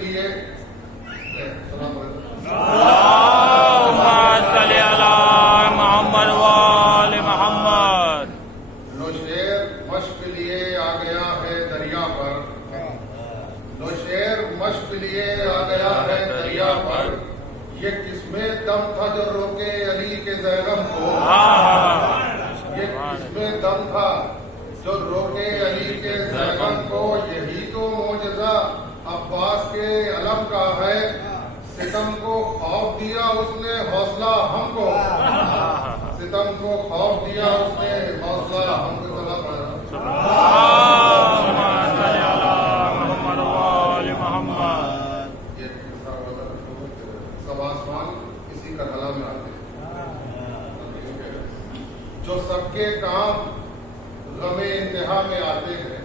لیے نوشیر مشق لیے آ گیا ہے دریا پر، نوشیر مشق لیے آ گیا ہے دریا پر، یہ کس میں دم تھا جو روکے علی کے زینب کو، یہ کس میں دم تھا جو روکے علی کے زینب کو، یہی تو معجزہ عباس کے علم کا ہے، ستم کو خوف دیا اس نے حوصلہ ہم کو، ستم کو خوف دیا اس نے حوصلہ ہم کو، چلا پڑا سب آسمان اسی کربلا میں آتے ہیں، جو سب کے کام غم انتہا میں آتے ہیں،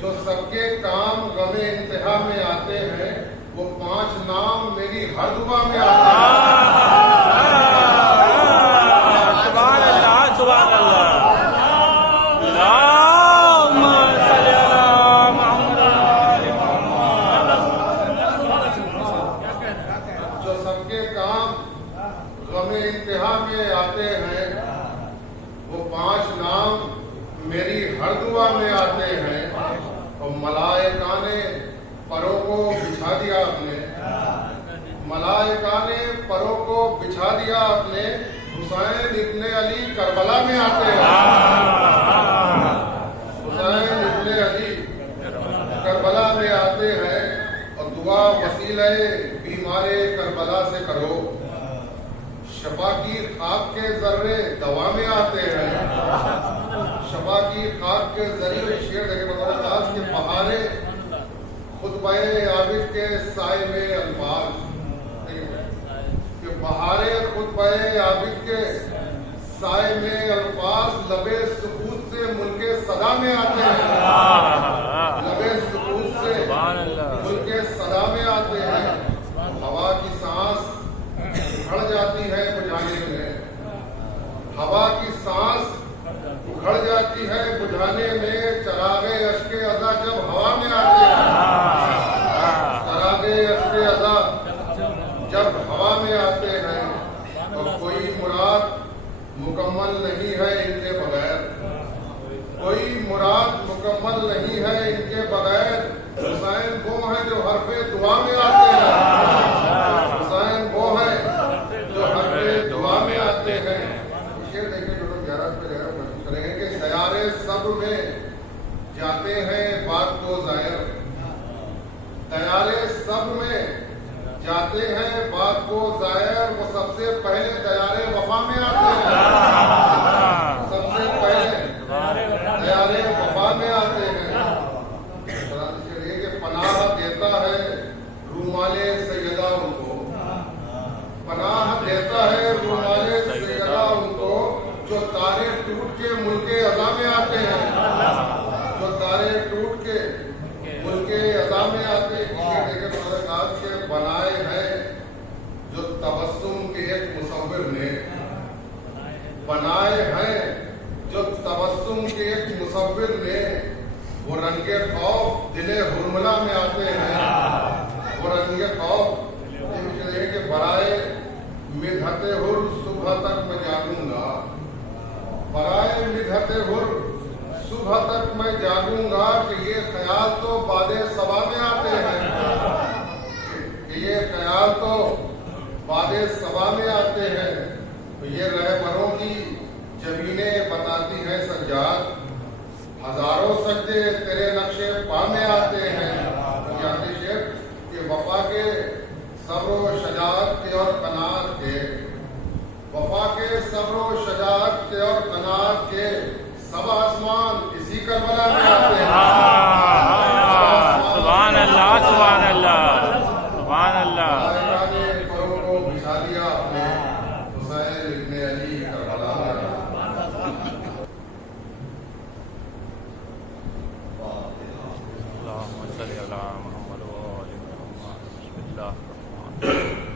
جو سب کے کام غم انتہا میں آتے ہیں، وہ 5 نام میری ہر دعا میں آتے ہیں۔ سبحان اللہ، سبحان اللہ۔ جو سب کے کام غم انتہا میں آتے ہیں، وہ 5 نام میری ہر دعا میں آتے ہیں، اور ملائکہ نے پروں کو بچھا دیا اپنے، ملائکہ نے پروں کو بچھا دیا اپنے، حسین ابن علی کربلا میں آتے ہیں، حسین ابن علی کربلا میں آتے ہیں، اور دعا وسیلہ بیمار کربلا سے کرو، شفا کی خاک کے ذرے دوا میں آتے ہیں، شفا کی خاک کے ذریعے شیر دیکھے بطور کے بہارے خطبہ عابد کے سائے میں الفاظ، کہ بہارے خطبہ عابد کے سائے میں الفاظ لبے سکوت سے ملک صدا میں آتے ہیں، لبے سکوت سے ملک صدا میں آتے ہیں، ہوا کی سانس اکھڑ جاتی ہے بجھانے میں، ہوا کی سانس اکھڑ جاتی ہے بجھانے میں، چراغ اشک ادا جب ہوا میں آتے ہیں، چراغ اشک ادا جب ہوا میں آتے ہیں، اور کوئی مراد مکمل نہیں ہے ان کے بغیر، کوئی مراد مکمل نہیں ہے ان کے بغیر، حسین وہ ہیں جو حرف دعا میں آتے ہیں، حسین وہ ہیں جو حرف دعا میں آتے ہیں۔ شیر دیکھیں جو لوگ 11 پہ کریں گے کہ دیار صبر میں جاتے ہیں بات کو ظاہر، دیار صبر میں جاتے ہیں بات کو ظاہر، وہ سب سے پہلے دیار وفا میں آتے ہیں، سب سے پہلے دیار وفا میں آتے ہیں۔ کہ پناہ دیتا ہے رومال سیدہ ان کو، پناہ دیتا ہے رومال سیدہ ان کو، جو تارے ٹوٹ کے ملک اضاء میں آتے ہیں، جو تارے ٹوٹ کے ملک اضاء میں آتے ہیں۔ دیکھیں مدرکات کے بنائے ہیں جو تبسم کے ایک مصور نے، بنائے ہیں جو تبسم کے ایک مصور نے، وہ رنگ خوف دل ہرملا میں آتے ہیں، وہ رنگ خوف کہ برائے مدحت حر صبح تک میں جاگوں گا، برائے مدحت حر صبح تک میں جاگوں گا، کہ یہ خیال تو باد صبا میں آتے ہیں، کہ یہ خیال تو باد صبا میں آتے ہیں، تو یہ رہبروں کی جبینیں بتاتی ہیں سجاد، ہزاروں سجدے تیرے نقش پا میں آتے ہیں، کہ وفا کے صبر و شجاعت کے اور قناعت کے، وفا کے صبر و شجاعت کے اور قناعت کے، سب آسمان اسی کربلا میں آتے ہیں۔ سبحان اللہ، سبحان اللہ، سبحان اللہ۔ ملائکہ نے پروں کو بچھا دیا اپنے، حسین ابن علی کربلا میں آتے ہیں۔ اللہم صلی علی محمد و آل محمد۔ بسم اللہ الرحمن الرحیم۔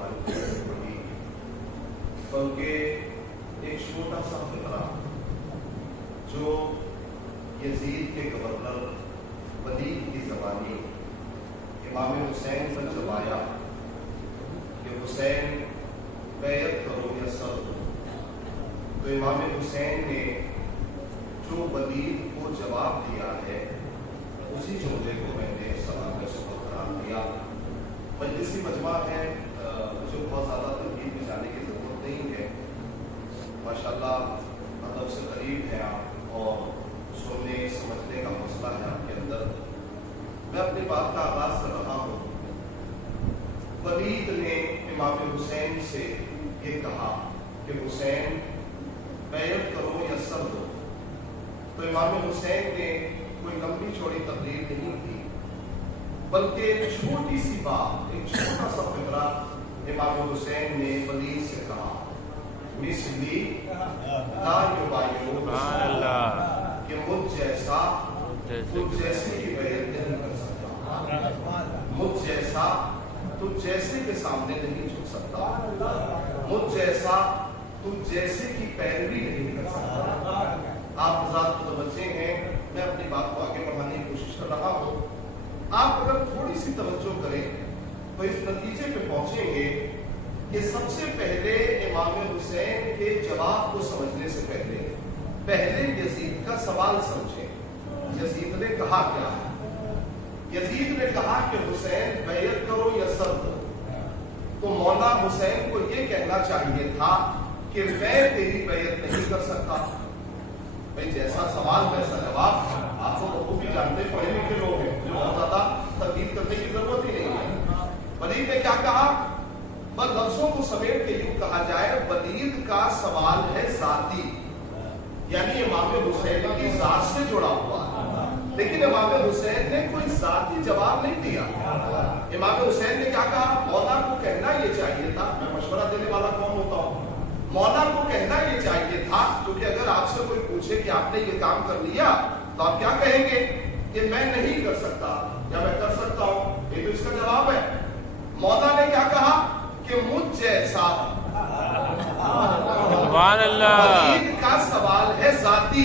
कुरान की पढ़ी, बल्कि एक छोटा सा फिक्रा जो यजीद के गवर्नर वलीद की ज़बानी इमाम हुसैन पर जब आया कि हुसैन बैयत करो या सर दो, तो इमाम हुसैन ने जो वलीद को जवाब दिया है उसी जुमले को मैंने सभा में सुबह करार दिया। मजलिसी मजमा है, मुझे बहुत ज़्यादा तनकीद में जाने की ज़रूरत नहीं है। माशाल्लाह अदब से करीब है आप और सुनने समझने का हौसला है आपके अंदर। मैं अपनी बात का आगाज कर रहा हूँ। वलीद ने इमाम हुसैन से ये कहा कि हुसैन बैयत करो या सर दो, तो इमाम हुसैन ने कोई लंबी चौड़ी तकरीर नहीं की, बल्कि एक छोटी सी बात, एक छोटा सा फिक्रा इमाम हुसैन ने वलीद से कहा, मिसली ला युबायु कि मुझ जैसा तुझ जैसे की बैयत नहीं कर सकता, मुझ जैसा तुझ जैसे के सामने नहीं झुक सकता, मुझ जैसा तुझ जैसे की पैरवी नहीं कर सकता। आप हज़रात मुतवज्जे हैं, मैं अपनी बात को आगे बढ़ाने की कोशिश कर रहा हूँ। आप अगर थोड़ी सी तवज्जो करें तो इस नतीजे पे पहुंचेंगे कि सबसे पहले इमाम हुसैन के जवाब को समझने से पहले यजीद का सवाल समझें। यजीद ने कहा क्या है? यजीद ने कहा कि हुसैन बैयत करो या सर दो, तो मौला हुसैन को यह कहना चाहिए था कि मैं तेरी बैयत नहीं कर सकता। भाई जैसा सवाल वैसा जवाब। आप लोग भी जानते पढ़े लिखे लोग हैं, जो बहुत ज्यादा तकलीफ करने की जरूरत ही नहीं है। वलीद ने क्या कहा? बस लफ्जों को समेट के यूं कहा जाए, वलीद का सवाल है जाती, यानी इमाम हुसैन की जात से जुड़ा हुआ है। लेकिन इमाम हुसैन ने कोई जाती जवाब नहीं दिया। इमाम हुसैन ने क्या कहा? मौला को कहना ये चाहिए था, मैं मशवरा देने वाला कौन होता हूँ, मौला को कहना ये चाहिए था, क्योंकि अगर आपसे कोई पूछे कि आपने ये काम कर लिया तो आप क्या कहेंगे कि मैं नहीं कर सकता या मैं कर सकता हूं। ये तो इसका जवाब है। मौला ने क्या कहा कि मुझ जैसा। वलीद का सवाल है जाती,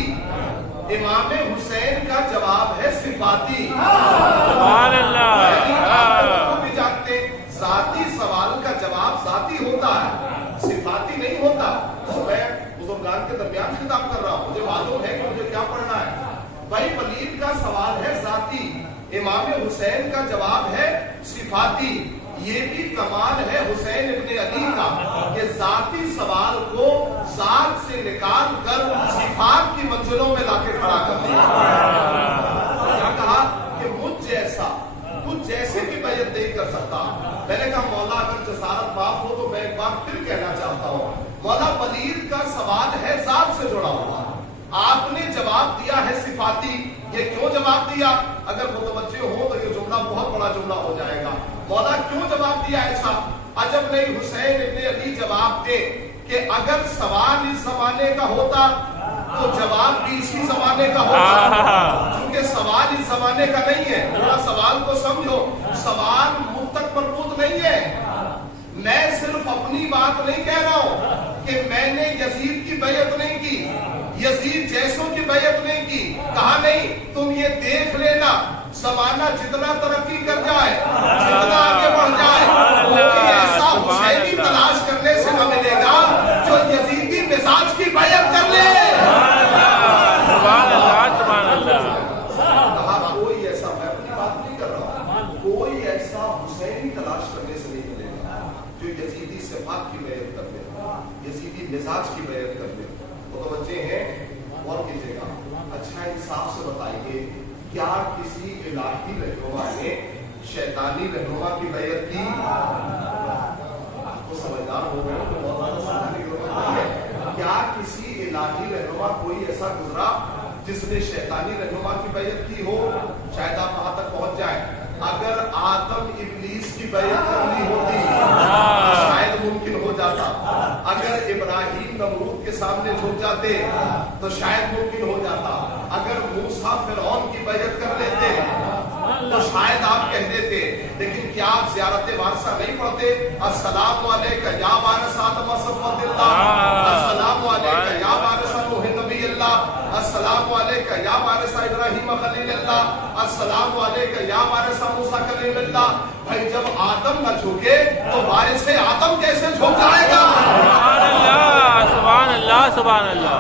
इमाम हुसैन का जवाब है सिफाती। भी जानते जाती सवाल का जवाब जाती होता है, सिफाती नहीं होता। तो मैं बुजुर्गान के दरमियान खिताब कर रहा हूँ, मुझे मालूम है कि मुझे क्या पढ़ना है। भाई वलीद का सवाल है जाती, इमाम हुसैन का जवाब है सिफाती। ये भी कमाल है हुसैन इब्ने अली का, ये जाती सवाल को जात से निकाल कर सिफात की मंजिलों में लाके खड़ा कर दिया। क्या कहा कि मुझ जैसा तुझ जैसे की बैयत नहीं कर सकता। मैंने कहा मौला अगर जसारत माफ हो तो मैं एक बार फिर कहना चाहता हूँ, मौला वलीद का सवाल है जात से जुड़ा हुआ, आपने जवाब दिया है सिफाती। ये क्यों जवाब दिया? अगर मुतवज्जे हो तो ये जुमला बहुत बड़ा जुमला हो जाएगा। मौला क्यों जवाब दिया ऐसा? अजब नहीं हुसैन इब्ने अली जवाब दे कि अगर सवाल इस जमाने का होता तो जवाब भी इसी जमाने का होता, क्योंकि सवाल इस जमाने का नहीं है। थोड़ा सवाल को समझो, सवाल मुझ तक मरबूत नहीं है। मैं सिर्फ अपनी बात नहीं कह रहा हूं कि मैंने यजीद की बैयत नहीं की, यजीद जैसों की बैयत नहीं की। कहा नहीं, तुम ये देख लेना जमाना जितना तरक्की कर जाए, जितना आगे बढ़ जाए, कोई ऐसा हुसैनी तलाश करने से न मिलेगा जो यजीदी मिजाज की बैयत कर ले। कोई ऐसा, मैं अपनी बात नहीं कर रहा, कोई ऐसा हुसैनी तलाश करने से नहीं मिलेगा जो यजीदी सिफात की बैयत कर ले, यजीदी मिजाज की बैयत कर ले। तो बच्चे हैं, और कीजिएगा, अच्छा इंसाफ से बताइए, क्या किसी इलाही रहनुमा ने शैतानी रहनुमा की बैयत की? आपको समझदार हो गए तो बहुत ज्यादा समझने की जरूरत नहीं है। क्या किसी इलाही रहनुमा कोई ऐसा गुजरा जिसने शैतानी रहनुमा की बैयत की हो? शायद आप वहां तक पहुंच जाए। अगर आदम इब्लीस की बैयत करनी होती तो शायद मुमकिन हो जाता। अगर इब्राहिम नमरूद के सामने झुक जाते तो शायद मुमकिन हो जाता। अगर मूसा फिरौन की बैयत कर लेते तो शायद आप कह देते लेकिन क्या आप ज़ियारत वारसा नहीं पढ़ते? अस्सलामु अलैका या वारिस आदम सफ़वतिल्लाह, अस्सलामु अलैका या वारिस नूह नबील्लाह, अस्सलामु अलैका या वारिस इब्राहीम खलीलल्लाह, अस्सलामु अलैका या वारिस मूसा कलीमुल्लाह। भाई जब आदम न झुके तो वारिस आदम कैसे झुक जाएगा? सुभान अल्लाह, सुभान अल्लाह।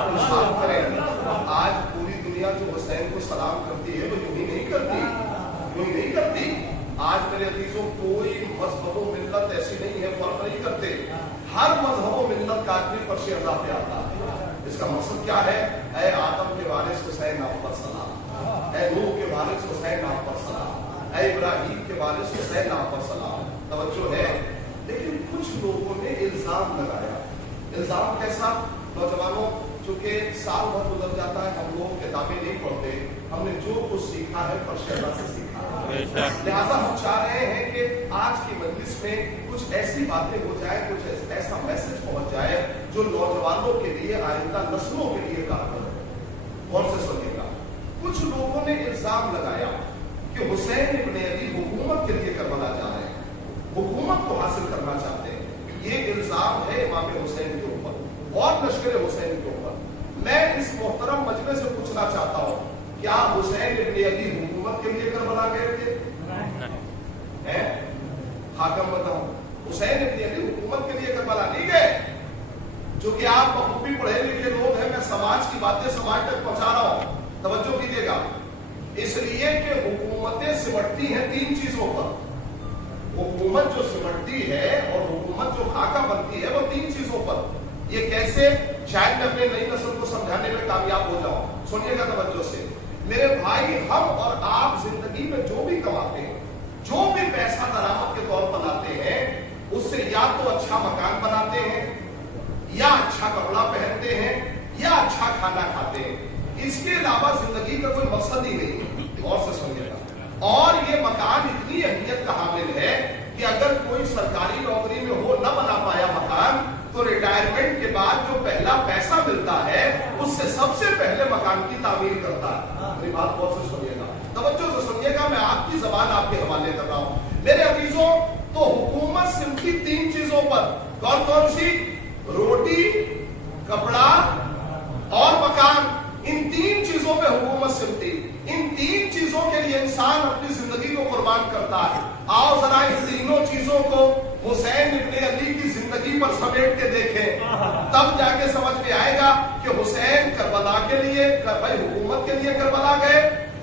आज पूरी दुनिया जो हुसैन को सलाम करती है वो यूं ही नहीं करती, यूं ही नहीं करती। आज मेरे अजीजों कोई मजहब मिल्लत ऐसी नहीं है, फर्क नहीं करते। हर मजहब मिल्लत का आदमी फर्श अज़ा पे आता है। इसका मकसद क्या है? ऐ आदम के वारिस हुसैन आप पर सलाम, ऐ नूह के वारिस हुसैन आप पर सलाम, ऐ इब्राहीम के वारिस हुसैन आप पर सलाम। तवज्जो है। लेकिन कुछ लोगों ने इल्जाम लगाया। इल्जाम कैसा? नौजवानों, चूंकि साल भर गुजर जाता है, हम लोग किताबें नहीं पढ़ते, हमने जो कुछ सीखा है फर्श अज़ा से सीखा है। लिहाजा हम चाह रहे हैं कि आज की मजलिस में कुछ ऐसी बातें हो जाए, कुछ ऐसा मैसेज पहुंच जाए जो नौजवानों के लिए, आइंदा नस्लों के लिए कारगर है। और से सुनिएगा, कुछ लोगों ने इल्जाम लगाया कि हुसैन इब्न अली हुकूमत के लिए करबला जा रहे हैं, हुकूमत को हासिल करना चाहते हैं। ये इल्जाम है इमाम हुसैन के ऊपर और लश्कर हुसैन के ऊपर। मैं इस मोहतरम मजमे से पूछना चाहता हूँ, क्या हुसैन इब्न अली हुकूमत के लिए करबला गए थे? हैं? हाकम बताओ, हुसैन इब्न अली हुकूमत के लिए करबला नहीं गए? जो कि आप बखूबी पढ़े लिखे लोग हैं, मैं समाज की बातें समाज तक पहुंचा रहा हूं, तवज्जो कीजिएगा। इसलिए कि हुकूमतें सिमटती हैं तीन चीजों पर। हुकूमत जो सिमटती है और हुकूमत जो खाका बनती है वो तीन चीजों पर। ये कैसे? शायद मैं अपने नई नस्ल को समझाने में कामयाब हो जाऊं। सुनिएगा तवज्जो से मेरे भाई, हम और आप जिंदगी में जो भी कमाते हैं, जो भी पैसा दरामद के तौर पर लाते हैं, उससे या तो अच्छा मकान बनाते हैं, या अच्छा कपड़ा पहनते हैं, या अच्छा खाना खाते हैं। इसके अलावा जिंदगी का कोई मकसद ही नहीं। और से सुनिएगा, और ये मकान इतनी अहमियत का हामिल है कि अगर कोई सरकारी नौकरी में हो, न बना पाया मकान, तो रिटायरमेंट के बाद जो पहला पैसा मिलता है उससे सबसे पहले मकान की तामीर करता है। मेरी बात बहुत से सुनिएगा, तवज्जो से सुनिएगा, मैं आपकी जबान आपके हवाले कर रहा हूं। मेरे अजीजों, तो हुकूमत सिमटी तीन चीजों पर। कौन कौन सी? रोटी, कपड़ा और मकान। इन तीन चीजों पे हुकूमत सिमटी। इन तीन चीजों के लिए इंसान अपनी जिंदगी को कुर्बान करता है। आओ जरा इन तीनों चीजों को हुसैन इब्न अली की जिंदगी पर समेट के देखें, तब जाके समझ में आएगा कि हुसैन करबला के लिए, भाई हुकूमत के लिए करबला गए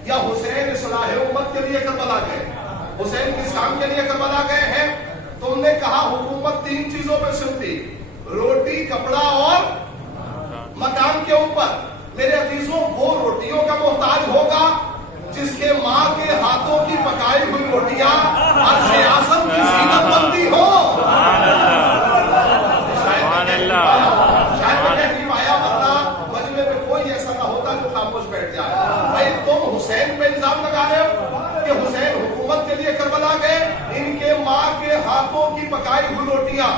या हुसैन इस्लाह उम्मत के लिए करबला गए? हुसैन किस काम के लिए करबला गए हैं? तुमने कहा हुकूमत तीन चीजों पे सिमटी, रोटी, कपड़ा और मकान के ऊपर। मेरे अजीजों, वो रोटियों का मोहताज होगा जिसके माँ के हाथों की पकाई हुई रोटियां अर्श आज़म की ज़ीनत बनती हो। शायद मैं कह नहीं पाया, वरना मजमे में कोई ऐसा ना होता जो खामोश बैठ जाए। भाई तुम हुसैन पे इल्जाम लगा रहे हो कि हुसैन हुकूमत के लिए करबला गए, इनके माँ के हाथों की पकाई हुई रोटियां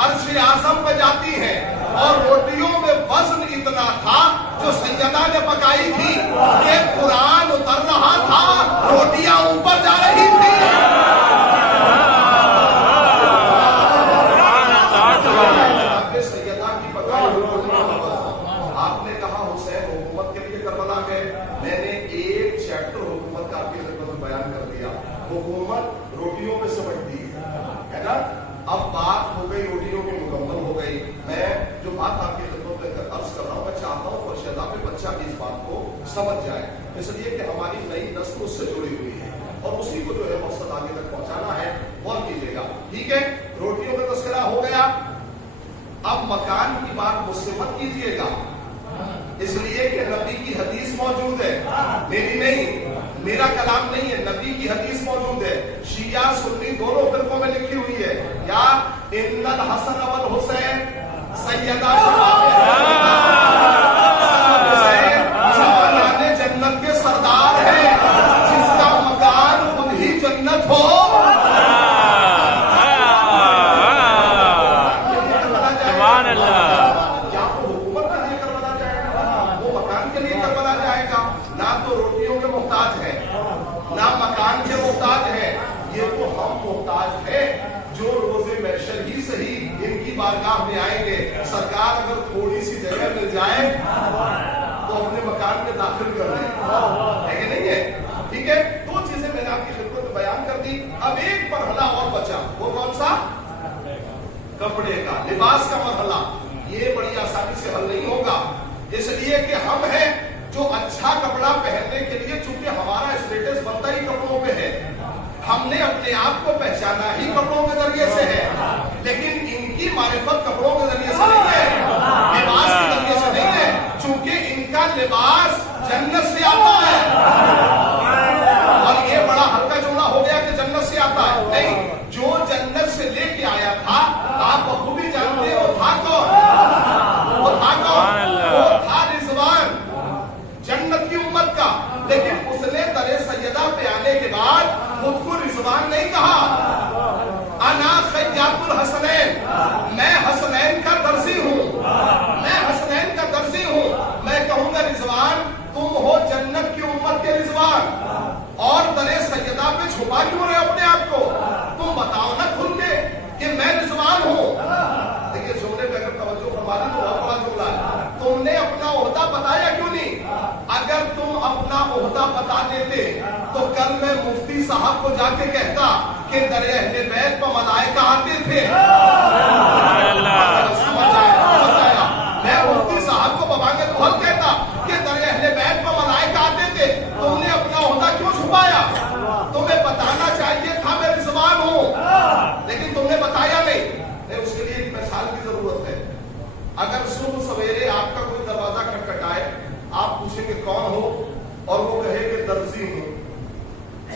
अर्श आज़म पे जाती हैं, और रोटियों में वजन इतना था जो सैयदा ने पकाई थी कि कुरान उतर रहा था, रोटियां ऊपर जा रही थी। सैयदा की पकाई रोटियां। आपने कहा हुसैन हुकूमत के लिए करबला गए, मैंने एक चैप्टर हुकूमत का आपकी खिदमत में बयान कर दिया। हुकूमत रोटियों में सिमटती है ना। अब बात हो गई रोटियों की, मुकम्मल हो गई। मैं जो बात आपकी खिदमत में अर्ज कर रहा हूँ, मैं चाहता हूँ फर्शदा पे बच्चा भी इस बात को समझ जाए, इसलिए कि हमारी नई नस्ल उससे जुड़ी हुई है और उसी को जो है मकसद आगे तक पहुंचाना है। गौर कीजिएगा, ठीक है? रोटियों का तस्करा हो गया। अब मकान की बात मुझसे मत कीजिएगा, इसलिए कि नबी की हदीस मौजूद है, मेरी नहीं, मेरा कलाम नहीं है, नबी की हदीस मौजूद है। शिया सुन्नी दोनों फिरकों में लिखी हुई है। क्या? इन्नल हसन वल हुसैन सैयदा हुसैन जवानाने जन्नत के सरदार हैं, जिसका मकान खुद ही जन्नत हो। क्या वो हुकूमत के लिए करबला जाएगा? वो मकान के लिए करबला जाएगा? ना तो रोटियों के मोहताज है, ना मकान के मोहताज है। ये तो हम बारगाह में आएंगे, सरकार अगर थोड़ी सी जगह मिल जाए तो अपने मकान में दाखिल कर दें, है कि नहीं है? ठीक है, दो चीजें मैंने आपकी खिदमत में बयान कर दी। अब एक मरहला और बचा, वो कौन सा? कपड़े का, लिबास का मरहला। ये बड़ी आसानी से हल नहीं होगा, इसलिए कि हम हैं जो अच्छा कपड़ा पहनने के लिए, चूंकि हमारा स्टेटस बनता ही कपड़ों पे है, हमने अपने आप को पहचाना ही कपड़ों के जरिए से है, लेकिन इनकी मारिफत कपड़ों के जरिए से नहीं है, लिबास के जरिए से नहीं है, चूंकि इनका लिबास जन्नत से आता है। और ये बड़ा हल्का जुमला हो गया कि जन्नत से आता है, नहीं, जो जन्नत से लेके आया था, आप बखूबी जानते हो था कौन? वो था कौन? वो था रिजवान, जन्नत की उम्मत का। लेकिन उसने दरे सैयदा पे आने के बाद खुद को रिजवान नहीं कहा, अना खैयातुल हसनैन, मैं हसनैन का दर्जी हूँ, मैं हसनैन का दर्जी हूँ। मैं कहूंगा रिजवान, तुम हो जन्नत की उम्मत के रिजवान, और दरे सैयदा पे छुपा क्यों रहे अपने आप को? तुम बताओ ना खुल के कि मैं रिजवान हूँ। देखिए जुमले पे अगर तवज्जो फरमा दी तो बहुत बड़ा जुमला है। तुमने अपना ओहदा बताया क्यों नहीं? अगर तुम अपना ओहदा बता देते तो कल मैं मुफ्ती साहब को जाके कहता कि दरे अहले बैत पर मलाइका आते थे। समझ आया? मैं मुफ्ती साहब को बबांगे दुहल कहता कि दरे अहले बैत पर मलाइका आते थे। तुमने अपना ओहदा क्यों छुपाया? तुम्हें बताना चाहिए था मैं रिजवान हूँ, लेकिन तुमने बताया नहीं। उसके लिए एक मिसाल की जरूरत है। अगर सुबह सवेरे आपका कोई दरवाजा खटखटाए, आप पूछेंगे कौन हो, और वो कहे कि दर्जी हूं,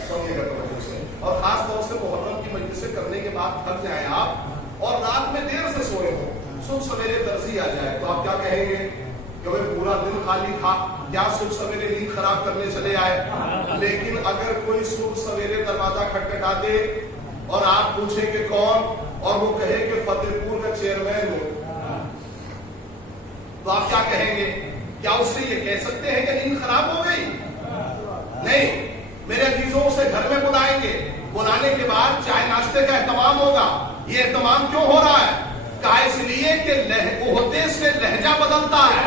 सुनिएगा तवज्जो से, और खास तौर से मुहर्रम की मजलिसें करने के बाद थक जाए आप और रात में देर से सोए हो, सुबह सवेरे दर्जी आ जाए, तो आप क्या कहेंगे कि भाई पूरा दिन खाली था, क्या सुबह सवेरे नींद खराब करने चले आए? लेकिन अगर कोई सुबह सवेरे दरवाजा खटखटा दे और आप पूछे कि कौन, और वो कहे कि फतेहपुर का चेयरमैन हूं, तो आप क्या कहेंगे? क्या उससे ये कह सकते हैं कि नींद खराब हो गई? नहीं, मेरे अजीजों से घर में बुलाएंगे, बुलाने के बाद चाय नाश्ते का एहतमाम होगा। ये एहतमाम क्यों हो रहा है? कहा इसलिए कि ओहदे से लहजा बदलता है,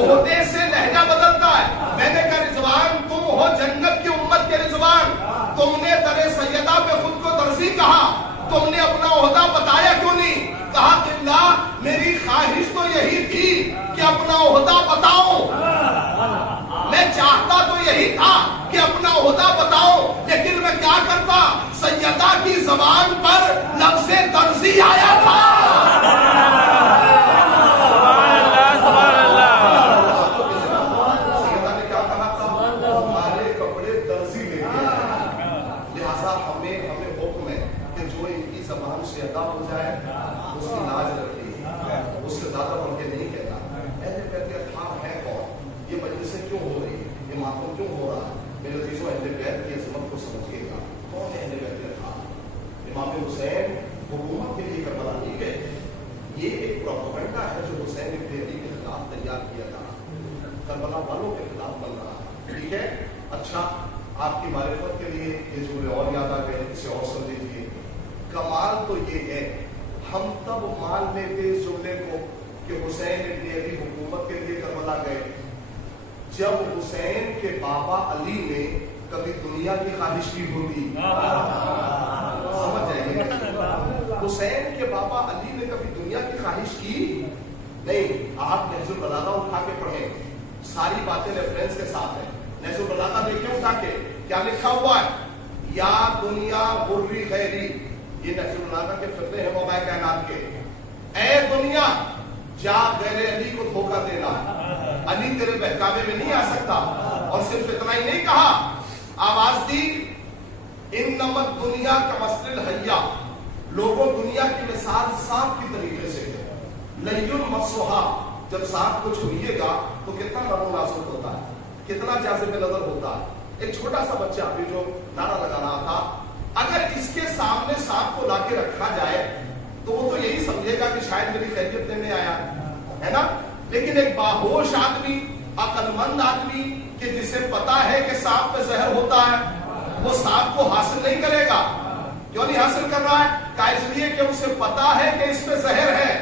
ओहदे से लहजा बदलता है। मैंने कहा रिजवान, तुम हो जन्नत की उम्मत के रिजवान, तुमने दरे सैयदा पे खुद को दर्जी कहा, तुमने अपना ओहदा बताया क्यों नहीं? कहा किल्ला, मेरी ख्वाहिश तो यही थी कि अपना ओहदा बताओ, मैं चाहता तो यही था कि अपना ओहदा बताओ, लेकिन मैं क्या करता? सैयदा की जबान पर लफ्ज़े दर्जी आया था। सैयदा ने क्या कहा था? हमारे कपड़े दर्जी लेके आए, लिहाजा हमें हुक्म है कि जो इनकी जबान से अदा हो जाए उसकी लाज रखिए, उससे ज्यादा बढ़ के नहीं कहता। ऐसे कहते है कौन? ये मजलिसें क्यों हो रही है? ये मातम क्यों हो रहा है? मेरे अजीजों, अहले बैत की अज़मत को समझिएगा। कौन है अहले बैत का? इमाम हुसैन हुकूमत के लिए करबला नहीं गए। ये एक प्रोपेगेंडा है जो हुसैन इब्न अली के खिलाफ तैयार किया जा रहा है, करबला वालों के खिलाफ बन रहा है। ठीक है, अच्छा, आपकी मारिफत के लिए ये जुमले और याद आ गए, इसे और समझिए। कमाल तो ये है, हम तब मान लेते इस जुमले को कि हुसैन इब्न अली हुकूमत के लिए करबला गए जब हुसैन के बाबा अली ने कभी दुनिया की ख्वाहिश की होती। समझ जाइए, हुसैन के बाबा अली ने कभी दुनिया की ख्वाहिश की नहीं। आप नहजुल बलागा उठा के पढ़ें, सारी बातें रेफरेंस के साथ है। नहजुल बलागा देखिए उठा के, क्या लिखा हुआ है? या दुनिया गुर्री गैरी, ये नहजुल बलागा के फिक्रे हैं मोबाइल कायनात के। ऐ दुनिया, जा गैर अली को धोखा देना, अली तेरे बहकावे में नहीं आ सकता। और सिर्फ इतना ही नहीं कहा, आवाज दी, इन नमत दुनिया का मसलिल हय्या, लोगों दुनिया की मिसाल सांप की तरीके से है। लय्युल मसुहा, जब सांप को छुइएगा तो कितना नरम नाजुक होता है, कितना जाज़िब नजर होता है। एक छोटा सा बच्चा अभी जो नारा लगा रहा था, अगर इसके सामने सांप को लाके रखा जाए तो वो तो यही समझेगा कि शायद मेरी खैरियत लेने आया है ना। लेकिन एक बाहोश आदमी, अक्लमंद आदमी कि जिसे पता है कि सांप पे जहर होता है, वो सांप को हासिल नहीं करेगा। क्यों नहीं हासिल कर रहा है? کا اس لیے کہ اسے پتا ہے کہ اس میں زہر ہے.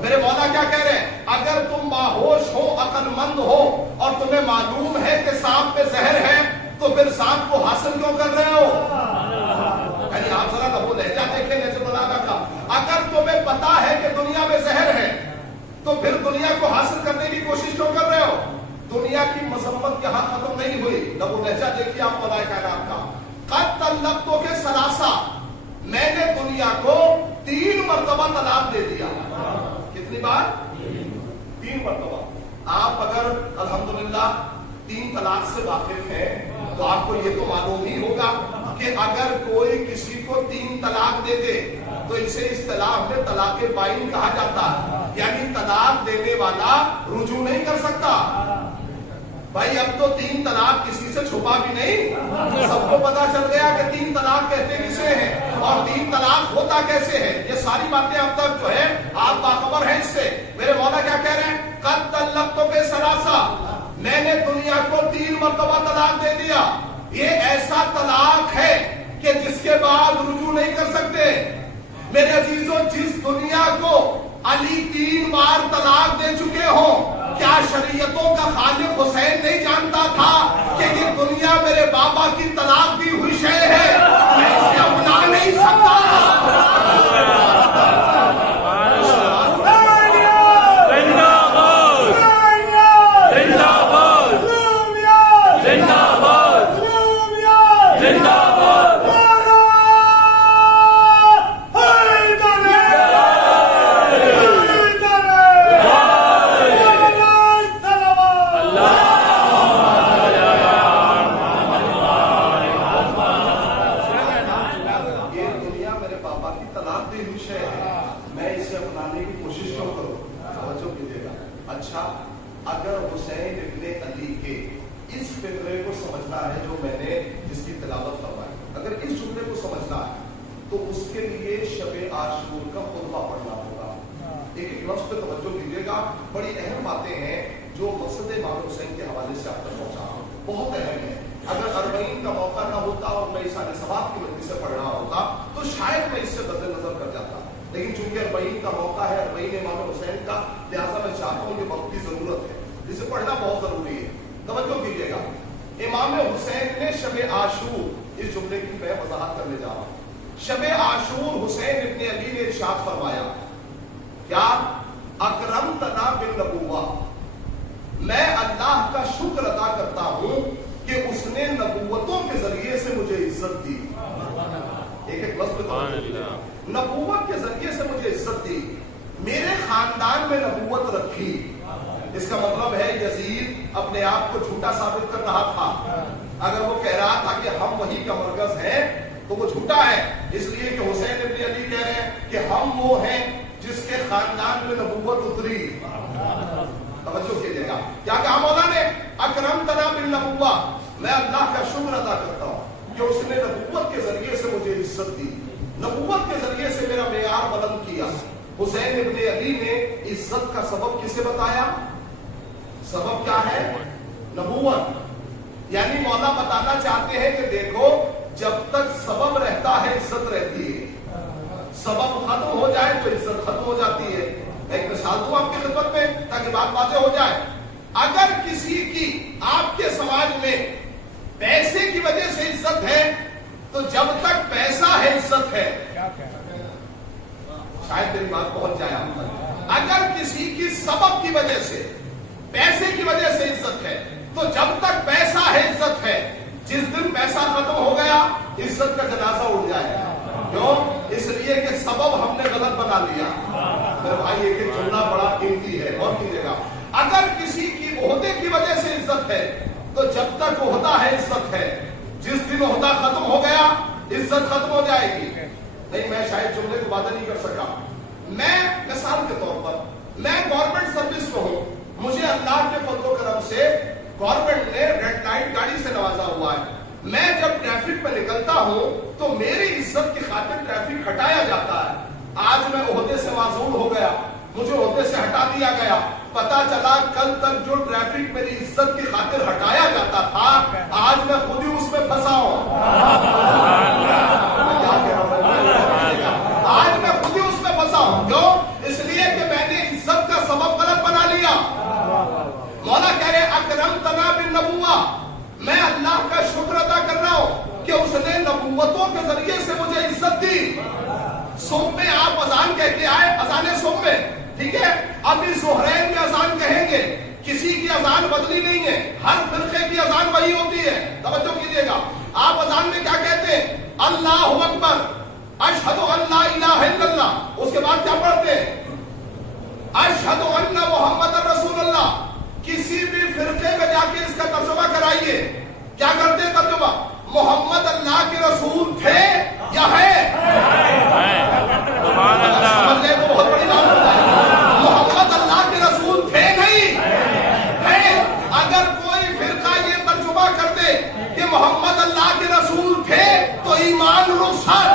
میرے مولا کیا کہہ رہے ہیں؟ اگر تم باہوش ہو، عقل مند ہو اور تمہیں معلوم ہے کہ سانپ میں زہر ہے تو پھر سانپ کو حاصل کیوں کر رہے ہو؟ یعنی آپ ذرا لبو لہجہ دیکھیں نجم العلا کا. اگر تمہیں پتا ہے کہ دنیا میں زہر ہے تو پھر دنیا کو حاصل کرنے کی کوشش کیوں کر رہے ہو؟ دنیا کی مذمت یہاں ختم نہیں ہوئی. لبو لہجہ دیکھیے آپ مولا کائنات کا. قد طلقتک ثلاثا، میں نے دنیا کو 3 مرتبہ طلاق دے دیا. کتنی بار؟ 3 مرتبہ. آپ اگر الحمدللہ 3 طلاق سے واقف ہیں تو آپ کو یہ تو معلوم ہی ہوگا کہ اگر کوئی کسی کو 3 طلاق دے دے تو اسے اصطلاح میں طلاق بائن کہا جاتا ہے. یعنی طلاق دینے والا رجوع نہیں کر سکتا. بھائی اب تو 3 طلاق کسی سے چھپا بھی نہیں، سب کو پتا چل گیا کہ 3 طلاق کہتے کسے ہیں اور 3 طلاق ہوتا کیسے ہے. یہ ساری باتیں اب تک جو ہے آپ باخبر ہیں اس سے. میرے مولا کیا کہہ رہے ہیں؟ قد طلقتک ثلاثا، میں نے دنیا کو 3 مرتبہ طلاق دے دیا. یہ ایسا طلاق ہے کہ جس کے بعد رجوع نہیں کر سکتے. میرے عزیزوں، جس دنیا کو علی 3 بار طلاق دے چکے ہوں، کیا شریعتوں کا خالق حسین نہیں جانتا تھا کہ یہ دنیا میرے بابا کی طلاق دی ہوئی شے ہے، میں اسے اپنا نہیں سکتا؟ بڑی اہم باتیں ہیں جو مقصد امام حسین کے حوالے سے آپ تک پہنچا، بہت اہم ہے. اگر 40 کا موقع نہ ہوتا اور میں اس ثواب کی مجلس سے پڑھ رہا ہوتا تو شاید میں اس سے بدل نظر کر جاتا. لیکن چونکہ 40 کا موقع ہے، 40 امام حسین کا، لہٰذا میں چاہتا ہوں یہ وقت کی ضرورت ہے، اسے پڑھنا بہت ضروری ہے. توجہ کیجیے گا. امام حسین نے شب عاشور، اس جملے کی میں وضاحت کرنے جا رہا ہوں. شب عاشور حسین ابن علی نے ارشاد فرمایا، کیا اکرمتنا بالنبوہ، میں اللہ کا شکر ادا کرتا ہوں کہ اس نے نبوتوں کے ذریعے سے مجھے عزت دی. ایک لفظ نبوت کے ذریعے سے مجھے عزت دی، میرے خاندان میں نبوت رکھی. اس کا مطلب ہے یزید اپنے آپ کو جھوٹا ثابت کر رہا تھا. اگر وہ کہہ رہا تھا کہ ہم وہی کا مرکز ہیں تو وہ جھوٹا ہے، اس لیے کہ حسین ابن علی کہہ رہے ہیں کہ ہم وہ ہیں جس کے خاندان میں نبوت اتری. توجہ کیجیے گا. کیا کہا مولا نے؟ اکرمتنا بالنبوہ، میں اللہ کا شکر ادا کرتا ہوں کہ اس نے نبوت کے ذریعے سے مجھے عزت دی، نبوت کے ذریعے سے میرا معیار بلند کیا. حسین ابن علی نے عزت کا سبب کسے بتایا؟ سبب کیا ہے؟ نبوت. یعنی مولا بتانا چاہتے ہیں کہ دیکھو، جب تک سبب رہتا ہے عزت رہتی ہے، سبب ختم ہو جائے تو عزت ختم ہو جاتی ہے. ایک مثال دوں آپ کی خدمت میں تاکہ بات واضح ہو جائے. اگر کسی کی آپ کے سماج میں پیسے کی وجہ سے عزت ہے تو جب تک پیسہ ہے عزت ہے. شاید میری بات پہنچ جائے آپ تک. اگر کسی کی سبب کی وجہ سے، پیسے کی وجہ سے عزت ہے تو جب تک پیسہ ہے عزت ہے. جس دن پیسہ ختم ہو گیا عزت کا جنازہ اٹھ جائے گا. کیوں؟ اس لیے کہ سبب ہم نے غلط بنا لیا. میرے بھائی ایک جملہ بڑا قیمتی ہے، اور کیجیے گا. اگر کسی کی عہدے کی وجہ سے عزت ہے تو جب تک عہدہ ہے عزت ہے، جس دن عہدہ ختم ہو گیا عزت ختم ہو جائے گی. نہیں، میں شاید جملے کو وعدہ نہیں کر سکا. میں مثال کے طور پر میں گورنمنٹ سروس میں ہوں، مجھے اللہ کے فضل و کرم سے گورنمنٹ نے ریڈ لائٹ گاڑی سے نوازا ہوا ہے. میں جب ٹریفک میں نکلتا ہوں تو میری عزت کی خاطر ٹریفک ہٹایا جاتا ہے. آج میں عہدے سے معزول ہو گیا، مجھے عہدے سے ہٹا دیا گیا. پتا چلا کل تک جو ٹریفک میری عزت کی خاطر ہٹایا جاتا تھا آج میں خود ہی اس میں پھنسا ہوں. ہوں. کیوں؟ اس لیے کہ میں نے عزت کا سبب غلط بنا لیا. مولا کہہ رہے اکرمتنا بالنبوہ، میں اللہ کا شکر ادا کر رہا ہوں کہ اس نے نبوتوں کے ذریعے سے مجھے عزت دی. صبح میں آپ اذان کہہ کے آئے، اذان صبح میں، ٹھیک ہے، ابھی ظہرین میں اذان کہیں گے، کسی کی اذان بدلی نہیں ہے، ہر فرقے کی اذان وہی ہوتی ہے. توجہ کیجئے گا، آپ اذان میں کیا کہتے ہیں؟ اللہ اکبر، اشہد ان لا الہ الا اللہ. اس کے بعد کیا پڑھتے ہیں؟ اشہد ان محمد رسول اللہ. کسی بھی فرقے میں جا کے اس کا ترجمہ کرائیے، کیا کرتے ہیں ترجمہ؟ محمد اللہ کے رسول تھے یا ہے؟ سمجھ لیں تو بہت بڑی بات ہوتا ہے. محمد اللہ کے رسول تھے نہیں ہے. اگر کوئی فرقہ یہ ترجمہ کر دے کہ محمد اللہ کے رسول تھے تو ایمان رخصت.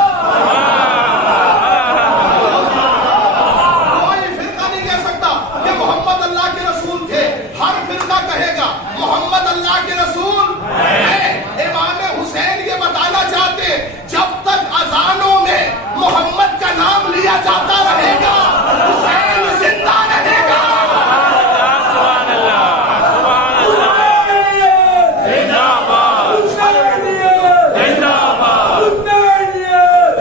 کوئی فرقہ نہیں کہہ سکتا کہ محمد اللہ کے رسول تھے. ہر فرقہ کہے گا محمد اللہ کے رسول ہے. امام حسین یہ بتانا چاہتے جب تک اذانوں میں محمد کا نام لیا جاتا رہے گا حسین زندہ رہے گا. سبحان اللہ، سبحان اللہ. زندہ باد، زندہ باد،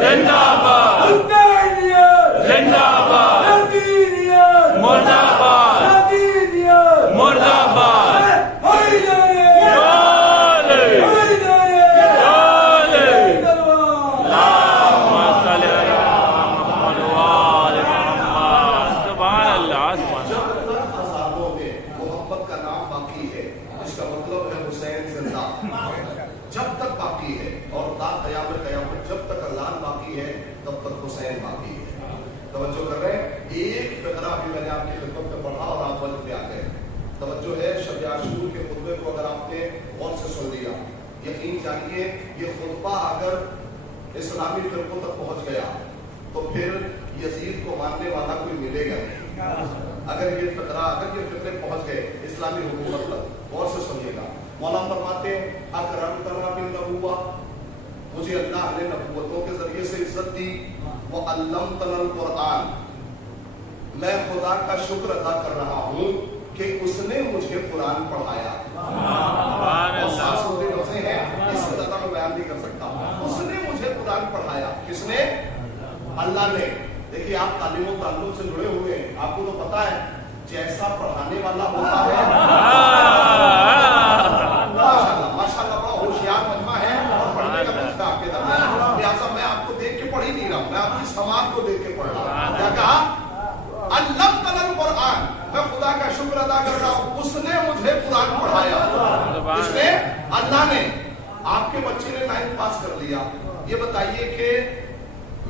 زندہ باد، زندہ باد، مرد آباد، مرد آباد. جب تک باقی ہے اور تا قیامت قیامت جب تک اذان باقی ہے تب تک حسین باقی ہے. توجہ کر رہے ہیں. ایک فقرہ بھی میں نے آپ کی خدمت میں پڑھا اور آپ وجہ پہ آ گئے. توجہ ہے، شب عاشور کے خطبے کو اگر آپ نے غور سے سن لیا، یقین جانیے یہ خطبہ اگر اسلامی فرقوں تک پہنچ گیا تو پھر یزید کو ماننے والا کوئی ملے گا نہیں. اگر یہ فقرے پہنچ گئے اسلامی حکومت تک، غور سے سنیے گا. مولا فرماتے ہیں اکرمتنا بالنبوہ، مجھے اللہ نے نبوتوں کے ذریعے سے عزت دی. وعلمتنا القرآن، میں خدا کا شکر ادا کر رہا ہوں کہ اس نے مجھے قرآن پڑھایا. اور ساتھ سوچے لفظیں ہیں، اس سے زیادہ میں بیان نہیں کر سکتا. اس نے مجھے قرآن پڑھایا. کس نے؟ اللہ نے. دیکھیے آپ تعلیم و تعلق سے جڑے ہوئے ہیں، آپ کو تو پتا ہے جیسا پڑھانے والا ہوتا ہے. ماشاءاللہ بڑا ہوشیار مجمع ہے اور پڑھنے کا لطف ہے آپ کے درمیان. لہٰذا میں آپ کو دیکھ کے پڑھ ہی نہیں رہا ہوں، میں آپ کی سماعت کو دیکھ کے پڑھ رہا ہوں. کیا کہا؟ علمتنا القرآن، میں خدا کا شکر ادا کر رہا ہوں اس نے مجھے قرآن پڑھایا. اس نے؟ اللہ نے. آپ کے بچے نے 9th پاس کر لیا، یہ بتائیے کہ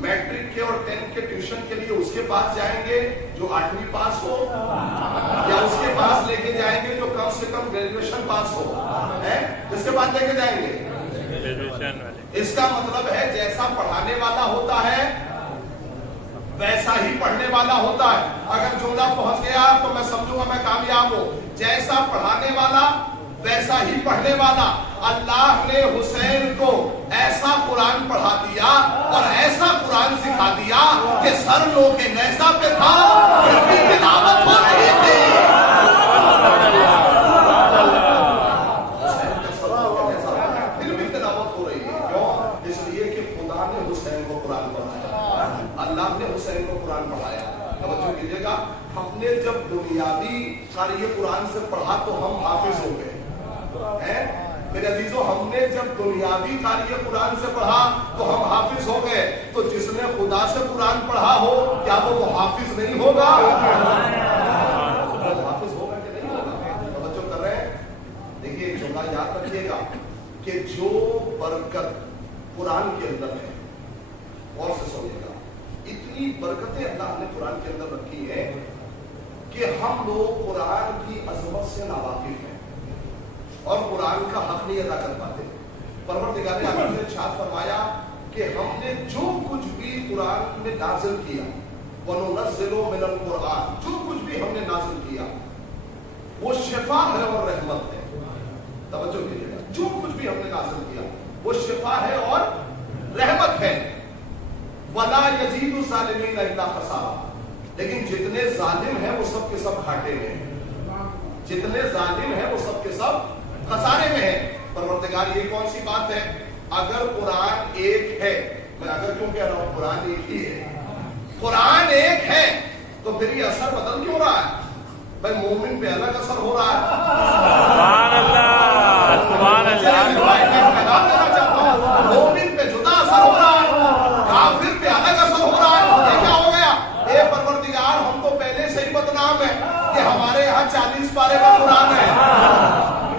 میٹرک کے اور 10th کے ٹیوشن کے لیے اس کے پاس جائیں گے جو 8ویں پاس ہو، یا اس کے پاس لے کے جائیں گے جو کم سے کم گریجویشن پاس ہو؟ اس کے پاس لے کے جائیں گے. اس کا مطلب ہے جیسا پڑھانے والا ہوتا ہے ویسا ہی پڑھنے والا ہوتا ہے. اگر جملہ پہنچ گیا تو میں سمجھوں گا میں کامیاب ہوں. جیسا پڑھانے والا ویسا ہی پڑھنے والا. اللہ نے حسین کو ایسا قرآن پڑھا دیا اور ایسا قرآن سکھا دیا کہ سر لو کے نیزہ پہ تھا پھر بھی تلاوت ہو رہی تھی. پھر بھی تلاوت ہو رہی ہے. کیوں؟ اس لیے کہ خدا نے حسین کو قرآن پڑھایا، اللہ نے حسین کو قرآن پڑھایا. توجہ کیجیے گا. ہم نے جب بنیادی قاری قرآن سے پڑھا تو ہم حافظ ہو گئے. میرے عزیزو، ہم نے جب بنیادی قاری قرآن سے پڑھا تو ہم حافظ ہو گئے. تو جس نے خدا سے قرآن پڑھا ہو کیا وہ حافظ نہیں ہوگا؟ حافظ ہوگا کہ نہیں ہوگا؟ توجہ کر رہے ہیں. دیکھیے ایک جملہ یاد رکھیے گا کہ جو برکت قرآن کے اندر ہے، اور سے سنیے گا، اتنی برکتیں اللہ نے قرآن کے اندر رکھی ہے کہ ہم لوگ قرآن کی عظمت سے ناواقف ہیں اور قرآن کا حق نہیں ادا کر پاتے. پروردگار عالم نے ارشاد فرمایا کہ ہم نے جو کچھ بھی قرآن میں نازل کیا، وَنُنَزِّلُ مِنَ الْقُرْآنِ، جو کچھ بھی ہم نے نازل کیا وہ شفا ہے اور رحمت ہے. توجہ کیجیے گا، جو کچھ بھی ہم نے نازل کیا وہ شفا ہے اور رحمت ہے. وَلَا يَزِيدُ الظَّالِمِينَ إِلَّا خَسَارًا، لیکن جتنے ظالم ہیں وہ سب کے سب گھاٹے میں ہیں، جتنے ظالم ہیں وہ سب کے سب خسارے میں ہیں۔ پروردگار یہ کون سی بات ہے؟ اگر قرآن ایک ہے، میں اگر کیوں کہہ رہا ہوں، قرآن ایک ہی ہے، قرآن ایک ہے تو پھر یہ اثر بدل کیوں رہا ہے؟ بھائی مومن پہ الگ اثر ہو رہا ہے، سبحان اللہ سبحان اللہ، مومن پہ جدا اثر ہو رہا ہے، کافر پہ الگ اثر ہو رہا ہے۔ یہ کیا ہو گیا؟ اے پروردگار ہم تو پہلے سے ہی بدنام ہیں کہ ہمارے یہاں 40 پارے کا قرآن ہے،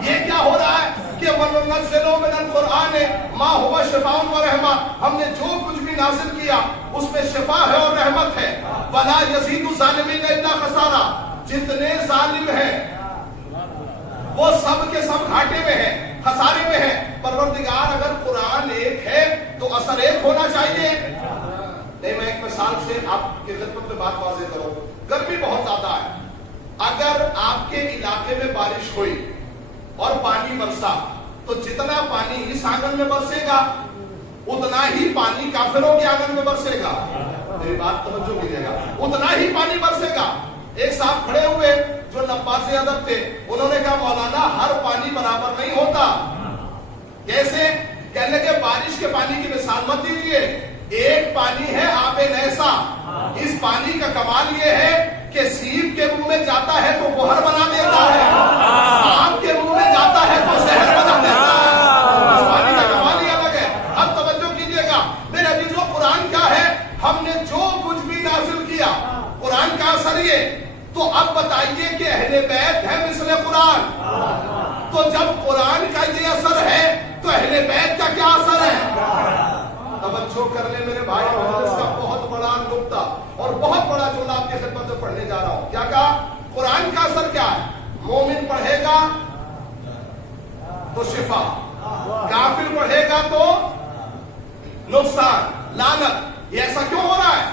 یہ کیا ہو رہا ہے کہ وَنُنَزِّلُ مِنَ الْقُرْآنِ مَا هُوَ شِفَاءٌ وَرَحْمَةٌ، ہم نے جو کچھ بھی نازل کیا اس میں شفا ہے اور رحمت ہے۔ وَلَا يَزِيدُ الظَّالِمِينَ إِلَّا خَسَارًا، جتنے ظالم ہیں وہ سب کے سب گھاٹے میں ہیں، خسارے میں ہیں۔ پروردگار اگر قرآن ایک ہے تو اثر ایک ہونا چاہیے۔ نہیں، میں ایک مثال سے آپ کی خدمت میں بات واضح کروں، گرمی بہت زیادہ ہے، اگر آپ کے علاقے میں بارش ہوئی اور پانی برسا تو جتنا پانی اس آنگن میں برسے گا اتنا ہی پانی کافروں کے آنگن میں برسے گا۔ میری بات توجہ کیجیے گا، اتنا ہی پانی برسے گا۔ ایک صاحب کھڑے ہوئے جو نباز ادب تھے، انہوں نے کہا مولانا ہر پانی برابر نہیں ہوتا۔ کیسے؟ کہنے لگے بارش کے پانی کی مثال مت دیجیے، ایک پانی ہے آب نیسا، اس پانی کا کمال یہ ہے کہ سیب کے منہ میں جاتا ہے تو گوہر بنا دیتا ہے، سانپ کے منہ میں جاتا ہے تو زہر بنا دیتا ہے، اس پانی کا کمال ہی الگ ہے۔ اب توجہ کیجیے گا میرے عزیزو، قرآن کیا ہے؟ ہم نے جو کچھ بھی نازل کیا قرآن کا اثر یہ، تو اب بتائیے کہ اہل بیت ہے مثل قرآن، تو جب قرآن کا یہ اثر ہے تو اہل بیت کا کیا اثر ہے؟ توجہ کر لیں میرے بھائی، اس کا بہت بڑا نقطہ اور بہت بڑا جملہ آپ کی خدمت میں پڑھنے جا رہا ہوں۔ کیا کہا؟ قرآن کا اثر کیا ہے؟ مومن پڑھے گا تو شفا، کافر پڑھے گا تو نقصان، لعنت۔ یہ ایسا کیوں ہو رہا ہے؟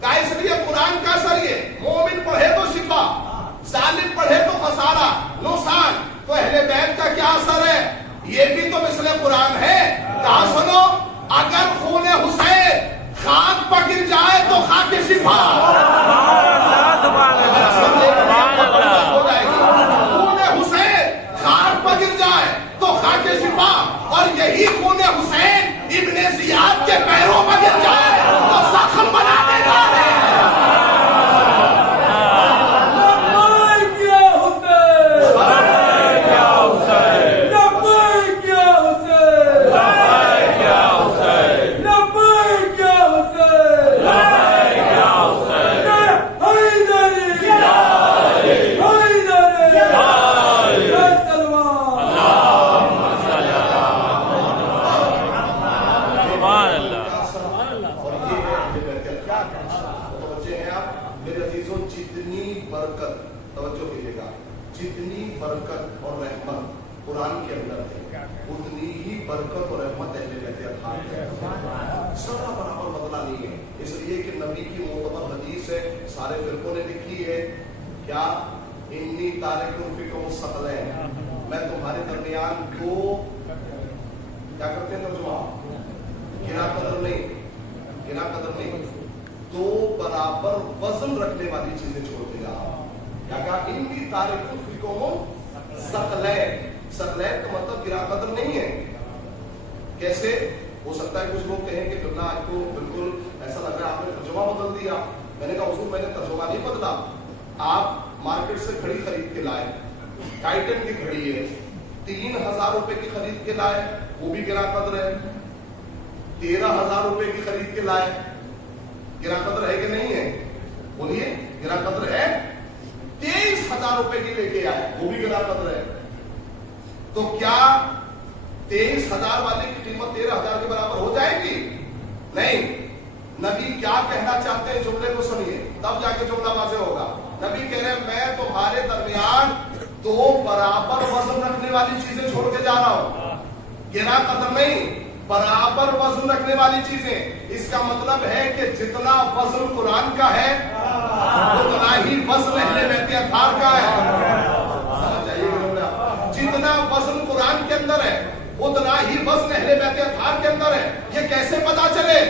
کہا اس لیے قرآن کا اثر یہ، مومن پڑھے تو شفا، ظالم پڑھے تو خسارہ، نقصان۔ تو اہل بیت کا کیا اثر ہے؟ یہ بھی تو مثل قرآن ہے۔ کہا سنو، اگر خون حسین خاک پر گر جائے تو خاک شفا، خون حسین خاک پر گر جائے تو خاک شفا، اور یہی خون حسین ابن زیاد کے پیروں پر گر جائے تو زخم بنا دیتا ہے۔ جتنی برکت اور رحمت قرآن کے اندر ہے اتنی ہی برکت اور رحمت اہل بیت اطہار کے اندر، سارا برابر بدلا نہیں ہے۔ اس لیے کہ نبی کی معتبر حدیث ہے، سارے فرقوں نے لکھی ہے، کیا انی تارک فیکم الثقلین، میں تمہارے درمیان دو کیا کرتے ہیں ترجمہ، گنا قدر نہیں، دو برابر وزن رکھنے والی چیزیں چھوڑ کے جا رہا ہوں۔ کیا کہا؟ انی تارک فیکم ثقلین، ثقلین کا مطلب گرا قدر نہیں ہے۔ کیسے ہو سکتا ہے؟ کچھ لوگ کہیں کہ اللہ آپ کو بالکل ایسا لگ رہا ہے آپ نے ترجمہ بدل دیا۔ میں نے کہا حضور میں نے ترجمہ نہیں بدلا، آپ مارکیٹ سے گھڑی خرید کے لائے، ٹائٹن کی گھڑی ہے، 3000 روپے کی خرید کے لائے، وہ بھی گرا قدر ہے۔ 13000 روپے کی خرید کے لائے، گرا قدر ہے کہ نہیں ہے؟ بولیے، گرا قدر ہے۔ 23000 روپے کی لے کے آئے، وہ بھی گرا قدر ہے۔ تو کیا 23000 والے کی قیمت 13000 کے برابر ہو جائے گی؟ نہیں۔ نبی کیا کہنا چاہتے ہیں؟ جملے کو سنیے تب جا کے جملہ واضح ہوگا۔ نبی کہہ رہے ہیں میں تمہارے درمیان دو برابر وزن رکھنے والی چیزیں چھوڑ کے جا رہا ہوں، گرا قدر نہیں، برابر وزن رکھنے والی چیزیں۔ اس کا مطلب ہے کہ جتنا وزن قرآن کا ہے اتنا ہی وزن اہل بیت اطہار کا ہے۔ سمجھ جائیے گا، جتنا وزن قرآن کے اندر ہے اتنا ہی وزن اہل بیت اطہار کے اندر ہے۔ یہ کیسے پتا چلے؟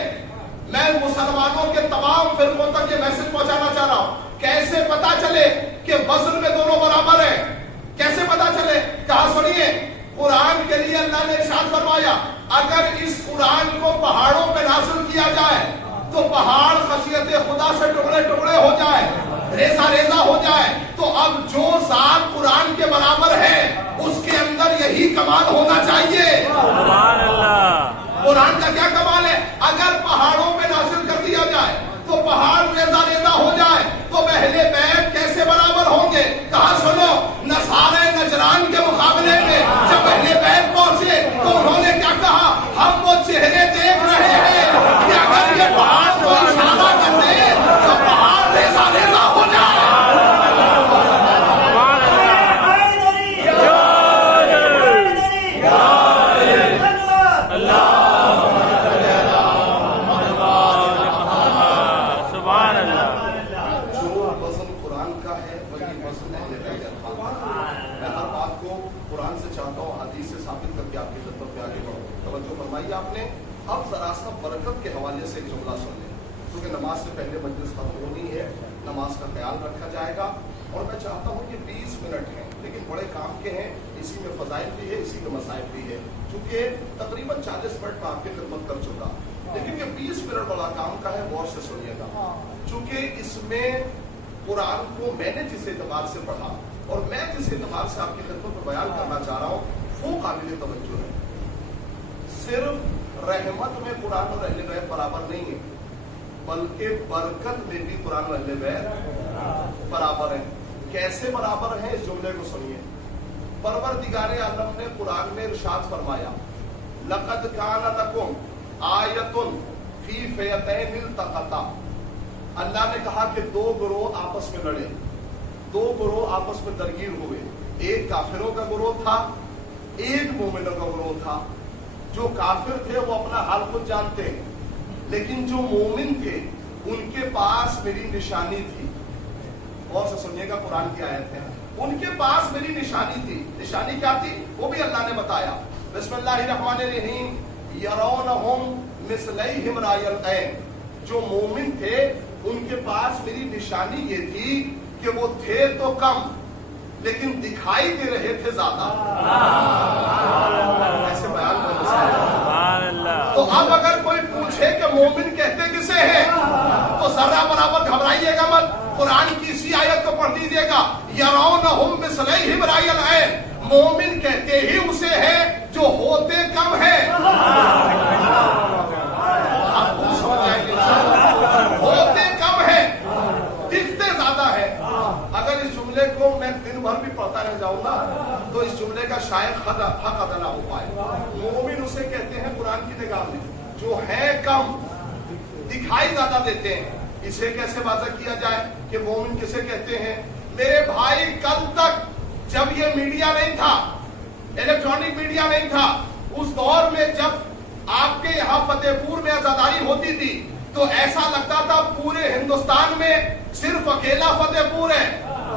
میں مسلمانوں کے تمام فرقوں تک یہ میسج پہنچانا چاہ رہا ہوں۔ चले कि वजन में दोनों बराबर है? कैसे पता चले? कहा सुनिए, कुरान के लिए अल्लाह ने इरशाद फरमाया, अगर इस कुरान को पहाड़ों पे नाज़िल किया जाए तो पहाड़ खशियत खुदा से टुकड़े टुकड़े हो जाए, रेजा रेजा हो जाए। तो अब जो ज़ात कुरान के बराबर है उसके अंदर यही कमाल होना चाहिए। सुभान अल्लाह। कुरान का क्या कमाल है? अगर पहाड़ों पे नाज़िल कर दिया जाए तो पहाड़ रेजा रेजा हो जाए तो अहले बैत कैसे बराबर होंगे? कहा सुनो, नसारे नजरान के मुकाबले में जब अहले बैत पहुंचे तो उन्होंने क्या कहा? हम वो चेहरे देख रहे हैं कि अगर ये पहाड़ को इशारा कर दे तो पहाड़ रेजा रेजा हो जाए। आपने अब जरा सा बरकत के हवाले से एक जुमला सुन लें, क्योंकि नमाज से पहले मजलिस खत्म होनी है, नमाज का ख्याल रखा जाएगा। और मैं चाहता हूँ कि 20 मिनट हैं लेकिन बड़े काम के हैं, इसी में फजाइल भी है, इसी में मसाइल भी है। चूंकि तकरीबन 40 मिनट में आपकी खिदमत कर चुका, लेकिन ये 20 मिनट बड़ा काम का है, गौर से सुनिएगा। चूंकि इसमें कुरान को मैंने जिस एतबार से पढ़ा और मैं जिस एतबार से आपकी खिदमत में बयान करना चाह रहा हूँ वो काबिल तवज्जो है। सिर्फ रहमत में कुरान और अहले बैत बराबर नहीं है, बल्कि बरकत में भी कुरान और अहले बैत बराबर है। कैसे बराबर है? इस जुमले को सुनिए। परवरदिगारे आलम ने कुरान में इरशाद फरमाया, लक़द कान लकुम आयतुन फी फ़ियतैन इल्तक़ता। अल्लाह ने कहा कि दो गिरोह आपस में लड़े, दो गिरोह आपस में दरगीर हुए। एक काफिरों का गिरोह था, एक मोमिनों का गिरोह था। जो काफिर थे वो अपना हाल खुद जानते हैं, लेकिन जो मोमिन थे उनके पास मेरी निशानी थी। और से सुनिएगा, कुरान की आयत है, उनके पास मेरी निशानी थी। निशानी क्या थी वो भी अल्लाह ने बताया। बिस्मिल्लाहिर्रहमानिर्रहीम, यरौनहुम मिस्लैहिम रायल ऐन। जो मोमिन थे उनके पास मेरी निशानी ये थी कि वो थे तो कम लेकिन दिखाई दे रहे थे ज्यादा। ऐसे बयान कर तो अब अगर कोई पूछे कि मोमिन कहते किसे हैं तो जरा बराबर घबराइएगा मत, कुरान की इसी आयत को पढ़ लीजिएगा, यरौनहुम मिस्लैहिम रायल ऐन। मोमिन कहते ही उसे है जो होते कम है। आपको समझ आएगी, होते कम है, दिखते ज्यादा है। अगर इस जुमले को मैं दिन भर भी पढ़ता रह जाऊंगा तो इस जुमले का शायद हक अदा ना हो पाए। मोमिन उसे कहते हैं कुरान की निगाह में जो है कम, दिखाई ज्यादा देते हैं। इसे कैसे वाज़ा किया जाए कि मोमिन किसे कहते हैं? मेरे भाई, कल तक जब ये मीडिया नहीं था, इलेक्ट्रॉनिक मीडिया नहीं था, उस दौर में जब आपके यहाँ फतेहपुर में आजादारी होती थी तो ऐसा लगता था पूरे हिंदुस्तान में सिर्फ अकेला फतेहपुर है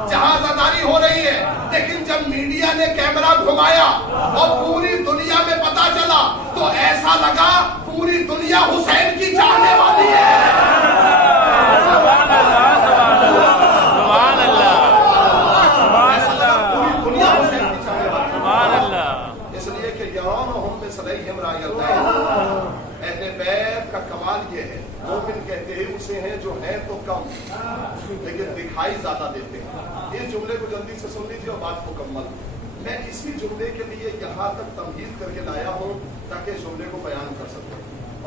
जहां आजादारी हो रही है। लेकिन जब मीडिया ने कैमरा घुमाया और पूरी दुनिया में पता चला तो ऐसा लगा पूरी दुनिया हुसैन की चाहने वाली है। ऐसा लगा पूरी दुनिया हुसैन की चाहने वाली है। इसलिए कि यरौनहुम मिस्लैहिम रायल ऐन, अहले बैत का कमाल ये है, मोमिन कहते हैं उसे हैं जो है तो कम लेकिन दिखाई ज्यादा देते हैं। इस जुमले को जल्दी से सुन लीजिए और बात मुकम्मल। मैं इसी जुमले के लिए यहाँ तक तमहीद करके लाया हूँ ताकि इस जुमले को बयान कर सकूं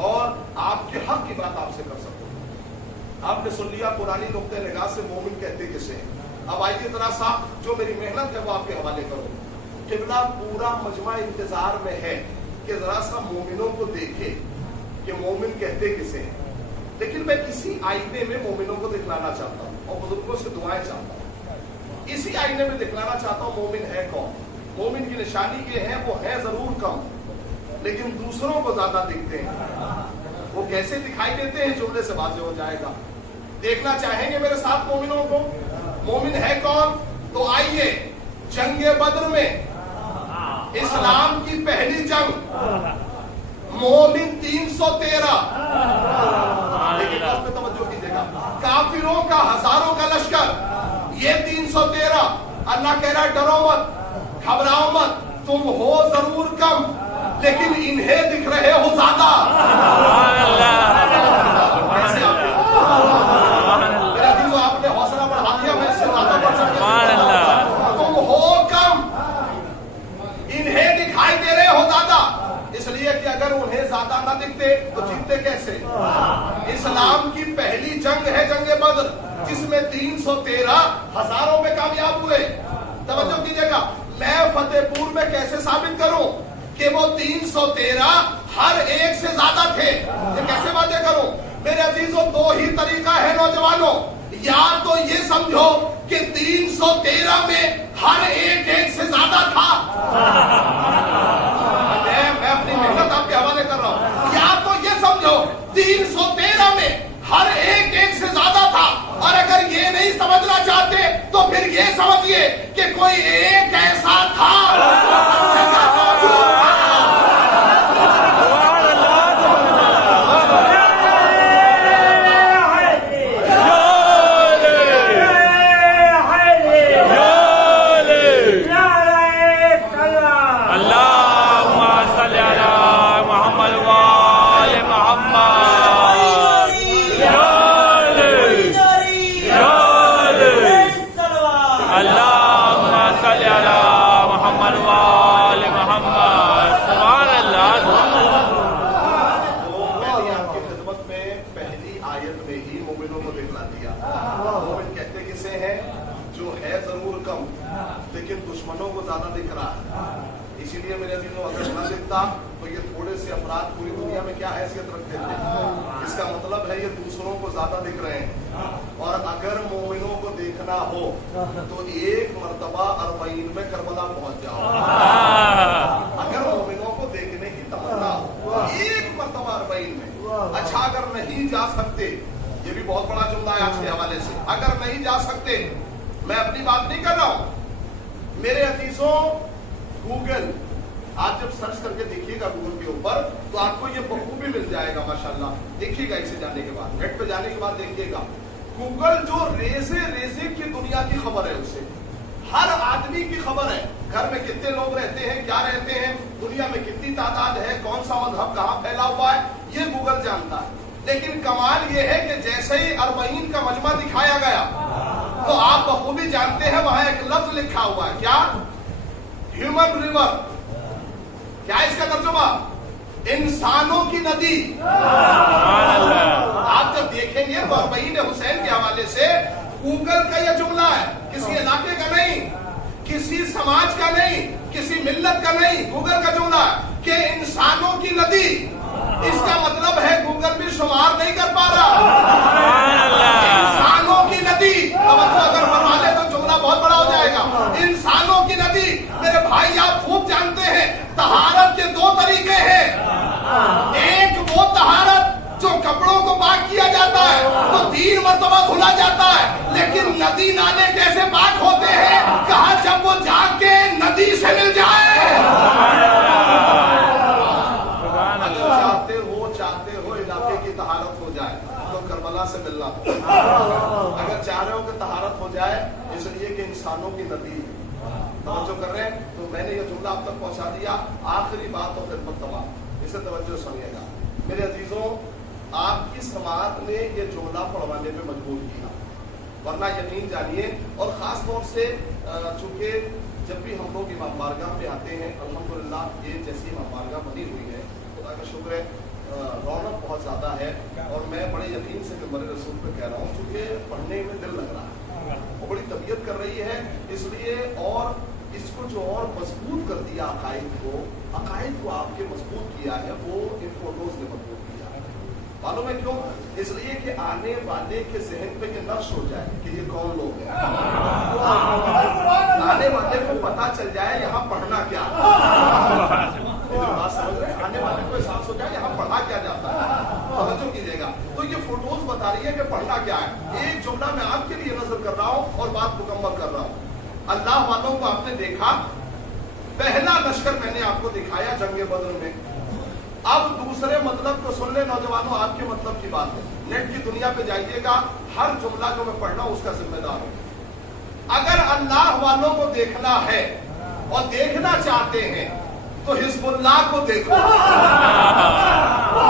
और आपके हक की बात आपसे कर सकूं। आपने सुन लिया पुरानी नुक्ते निगाह से मोमिन कहते किसे। अब आइए जरा सा जो मेरी मेहनत है वो आपके हवाले करो। किबला पूरा मजमा इंतजार में है कि जरा सा मोमिनों को देखे कि मोमिन कहते किसे हैं। लेकिन मैं इसी आईने में मोमिनों को दिखलाना चाहता हूँ और बुजुर्गों से दुआएं चाहता हूँ। इसी आईने में दिखलाना चाहता हूँ मोमिन है कौन। मोमिन की निशानी ये है, वो है जरूर कम लेकिन दूसरों को ज्यादा दिखते हैं। वो कैसे दिखाई देते हैं जुमले से वाज़ेह हो जाएगा। देखना चाहेंगे मेरे साथ मोमिनों को? मोमिन है कौन? तो आइए, जंगे बद्र में इस्लाम की पहली जंग, मोमिन 313, लेकिन उसमें तवज्जो कीजिएगा, काफिरों का हजारों का लश्कर ये 313 अल्लाह कह रहा है डरो मत, घबराओ मत, तुम हो जरूर कम लेकिन इन्हें दिख रहे हो ज्यादा। कैसे आपने हौसला बढ़ा दिया, मैं इससे ज्यादा बढ़ सकता। तुम हो कम, इन्हें दिखाई दे रहे हो ज्यादा, इसलिए कि अगर उन्हें ज्यादा ना दिखते तो जीतते कैसे। इस्लाम की पहली जंग है जंग बद्र, जिसमें 313 हजारों में कामयाब हुए। तवज्जो कीजिएगा, मैं फतेहपुर में कैसे साबित करूं कि वो 313 हर एक से ज्यादा थे, ये कैसे वादे करूं। मेरे अजीजों, दो ही तरीका है नौजवानों, या तो ये समझो कि 313 में हर एक से ज्यादा था। मैं अपनी मेहनत आपके हवाले कर रहा हूं। या तो ये समझो 313 में हर एक से ज्यादा था, और अगर ये नहीं समझना चाहते तो फिर ये समझिए कि कोई एक ऐसा था लेकिन दुश्मनों को ज्यादा दिख रहा है। इसीलिए मेरे अजीजों, अगर न दिखता तो ये थोड़े से अफराद पूरी दुनिया में क्या हैसियत रखते थे। इसका मतलब है ये दूसरों को ज्यादा दिख रहे हैं। और अगर मोमिनों को देखना हो तो एक मर्तबा 40 में करबला पहुंच जाओ। अगर मोमिनों को देखने की तमन्ना हो एक मर्तबा 40 में। अच्छा, अगर नहीं जा सकते, ये भी बहुत बड़ा जुमला है आज के हवाले से, अगर नहीं जा सकते, मैं अपनी बात नहीं कर रहा हूं मेरे अजीजों। गूगल आप जब सर्च करके देखिएगा गूगल के ऊपर तो आपको ये बखूबी मिल जाएगा माशाल्लाह। देखिएगा, इसे जाने के बाद, नेट पे जाने के बाद देखिएगा, गूगल जो रेजे की दुनिया की खबर है, उसे हर आदमी की खबर है। घर में कितने लोग रहते हैं, क्या रहते हैं, दुनिया में कितनी तादाद है, कौन सा मजहब कहां फैला हुआ है, ये गूगल जानता है। लेकिन कमाल ये है कि जैसे ही 40 का मजमा दिखाया गया तो आप बखूबी जानते हैं वहां एक लफ्ज लिखा हुआ है, क्या? Human river. क्या इसका तर्जुमा? इंसानों की नदी। आप जब देखेंगे तो 40 हुसैन के हवाले से गूगल का यह जुमला है, किसी इलाके का नहीं, किसी समाज का नहीं, किसी मिल्लत का नहीं, गूगल का जुमला है कि इंसानों की नदी। इसका मतलब है गूगल भी शुमार नहीं कर पा रहा इंसानों की नदी। अब अगर फरमा ले तो जुमला बहुत बड़ा हो जाएगा। इंसानों की नदी। मेरे भाई, आप खूब जानते हैं तहारत के 2 तरीके हैं। एक वो तहारत जो कपड़ों को पाक किया जाता है तो 3 मरतबा धुला जाता है, लेकिन नदी नाले कैसे पाक होते हैं? कहा जब वो जाके नदी से मिल जाए। चाहते हो इलाके की तहारत हो जाए तो करबला से मिलना हो। अगर चाह रहे हो कि तहारत हो जाए इसलिए कि इंसानों की नदी तवज्जो कर रहे हैं, तो मैंने ये जुमला आप तक पहुंचा दिया। आखिरी बात और खिदमत तमाम, इसे तवज्जो सुनिएगा मेरे अजीजों। आपकी समाज ने ये जुमला पढ़वाने पे मजबूर किया, वरना यकीन जानिए। और खास तौर से चूंकि जब भी हम लोग इमाम बारगाह पे आते हैं, अल्हम्दुलिल्लाह ये जैसी इमाम बारगाह बनी हुई है, खुदा का शुक्र है, रौनक बहुत ज्यादा है। और मैं बड़े यकीन से मेरे रसूल पे कह रहा हूँ, क्योंकि पढ़ने में दिल लग रहा है, वो बड़ी तबीयत कर रही है, इसलिए। और इसको जो और मजबूत कर दिया अकायद को आपके मजबूत किया है, वो इन फोटोज ने मजबूत किया है। मालूम है क्यों? इसलिए कि आने वाले के जहन पे के नक्श हो जाए कि ये कौन लोग हैं। आने वाले को पता चल जाए यहाँ पढ़ना क्या है। बात समझ रहे? आने वाले को एहसास हो जाए यहाँ पढ़ा क्या जाता है। तवज्जो कीजिएगा, तो ये फोटोज बता रही है कि पढ़ना क्या है। एक जुमला मैं आपके लिए नजर कर रहा हूँ और बात मुकम्मल कर रहा हूँ। अल्लाह वालों को आपने देखा, पहला लश्कर मैंने आपको दिखाया जंगे बद्र में। अब दूसरे मतलब को सुन ले नौजवानों, आपके मतलब की बात है। नेट की दुनिया पे जाइएगा, हर जुमला जो मैं पढ़ रहा हूं उसका जिम्मेदार हूं। अल्लाह वालों को देखना है और देखना चाहते हैं तो हिजबुल्लाह को देखो।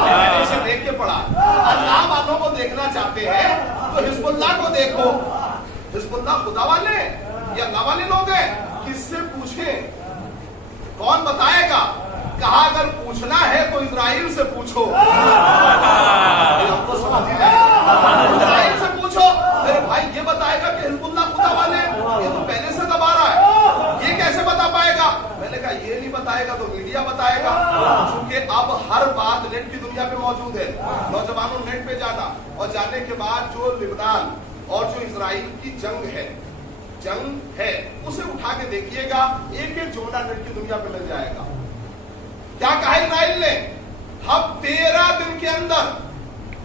मैंने इसे देख के पढ़ा, अल्लाह वालों को देखना चाहते हैं तो हिजबुल्लाह को देखो। हिजबुल्लाह खुदा वाले या अल्लाह वाले लोग हैं? किससे पूछें? कौन बताएगा? कहा अगर पूछना है तो इजराइल से पूछो। हमको समझ ही नहीं, इजराइल से पूछो। मेरे भाई ये बताएगा कि हिजबुल्लाह खुदा वाले, ये तो पहले से दबा रहा है, ये कैसे बता पाएगा? मैंने कहा ये नहीं बताएगा तो मीडिया बताएगा, क्योंकि अब हर बात नेट की दुनिया पे मौजूद है। नौजवानों नेट पे जाना और जाने के बाद जो लिबनान और जो इजराइल की जंग है उसे उठा के देखिएगा, एक एक जुमला नेट की दुनिया पे मिल जाएगा। क्या कहा इजराइल ने? हम 13 दिन के अंदर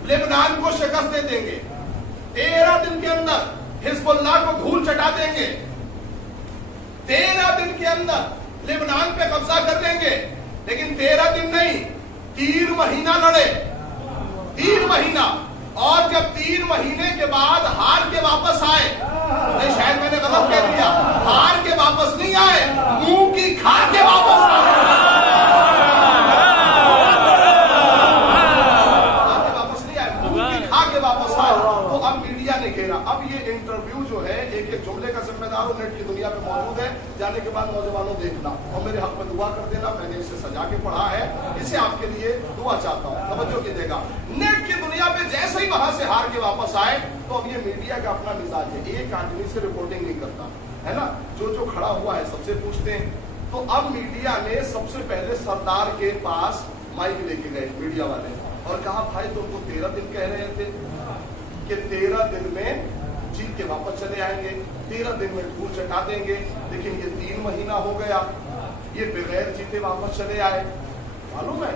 लेबनान को शिकस्त दे देंगे, 13 दिन के अंदर हिजबुल्लाह को धूल चटा देंगे, 13 दिन के अंदर लेबनान पे कब्जा कर लेंगे। लेकिन 13 दिन नहीं, 3 महीना लड़े, 3 महीना। और जब 3 महीने के बाद हार के वापस आए, नहीं शायद मैंने गलत कह दिया, हार के वापस नहीं आए, मुंह की खा के वापस आए। तो अब मीडिया ने घेरा। अब ये इंटरव्यू जो है एक एक जुमले का जिम्मेदार नेट की दुनिया पे मौजूद है। जाने के बाद नौजवानों देखना और मेरे हक में दुआ कर देना। मैंने इसे सजा के पढ़ा है, इसे आपके लिए दुआ चाहता हूँ, तवज्जो कीजिएगा। नेट की दुनिया पे जैसे ही वहां से हार के वापस आए तो अब ये मीडिया का अपना मिजाज है, एक आदमी से रिपोर्टिंग नहीं करता है ना, जो खड़ा हुआ है सबसे पूछते हैं। तो अब मीडिया ने सबसे पहले सरदार के पास माइक लेके गए मीडिया वाले और कहा भाई तुमको 13 दिन कह रहे थे कि 13 दिन में जीत के वापस चले आएंगे, 13 दिन में धूल चटा देंगे, लेकिन ये 3 महीना हो गया, ये बगैर जीते वापस चले आए। मालूम है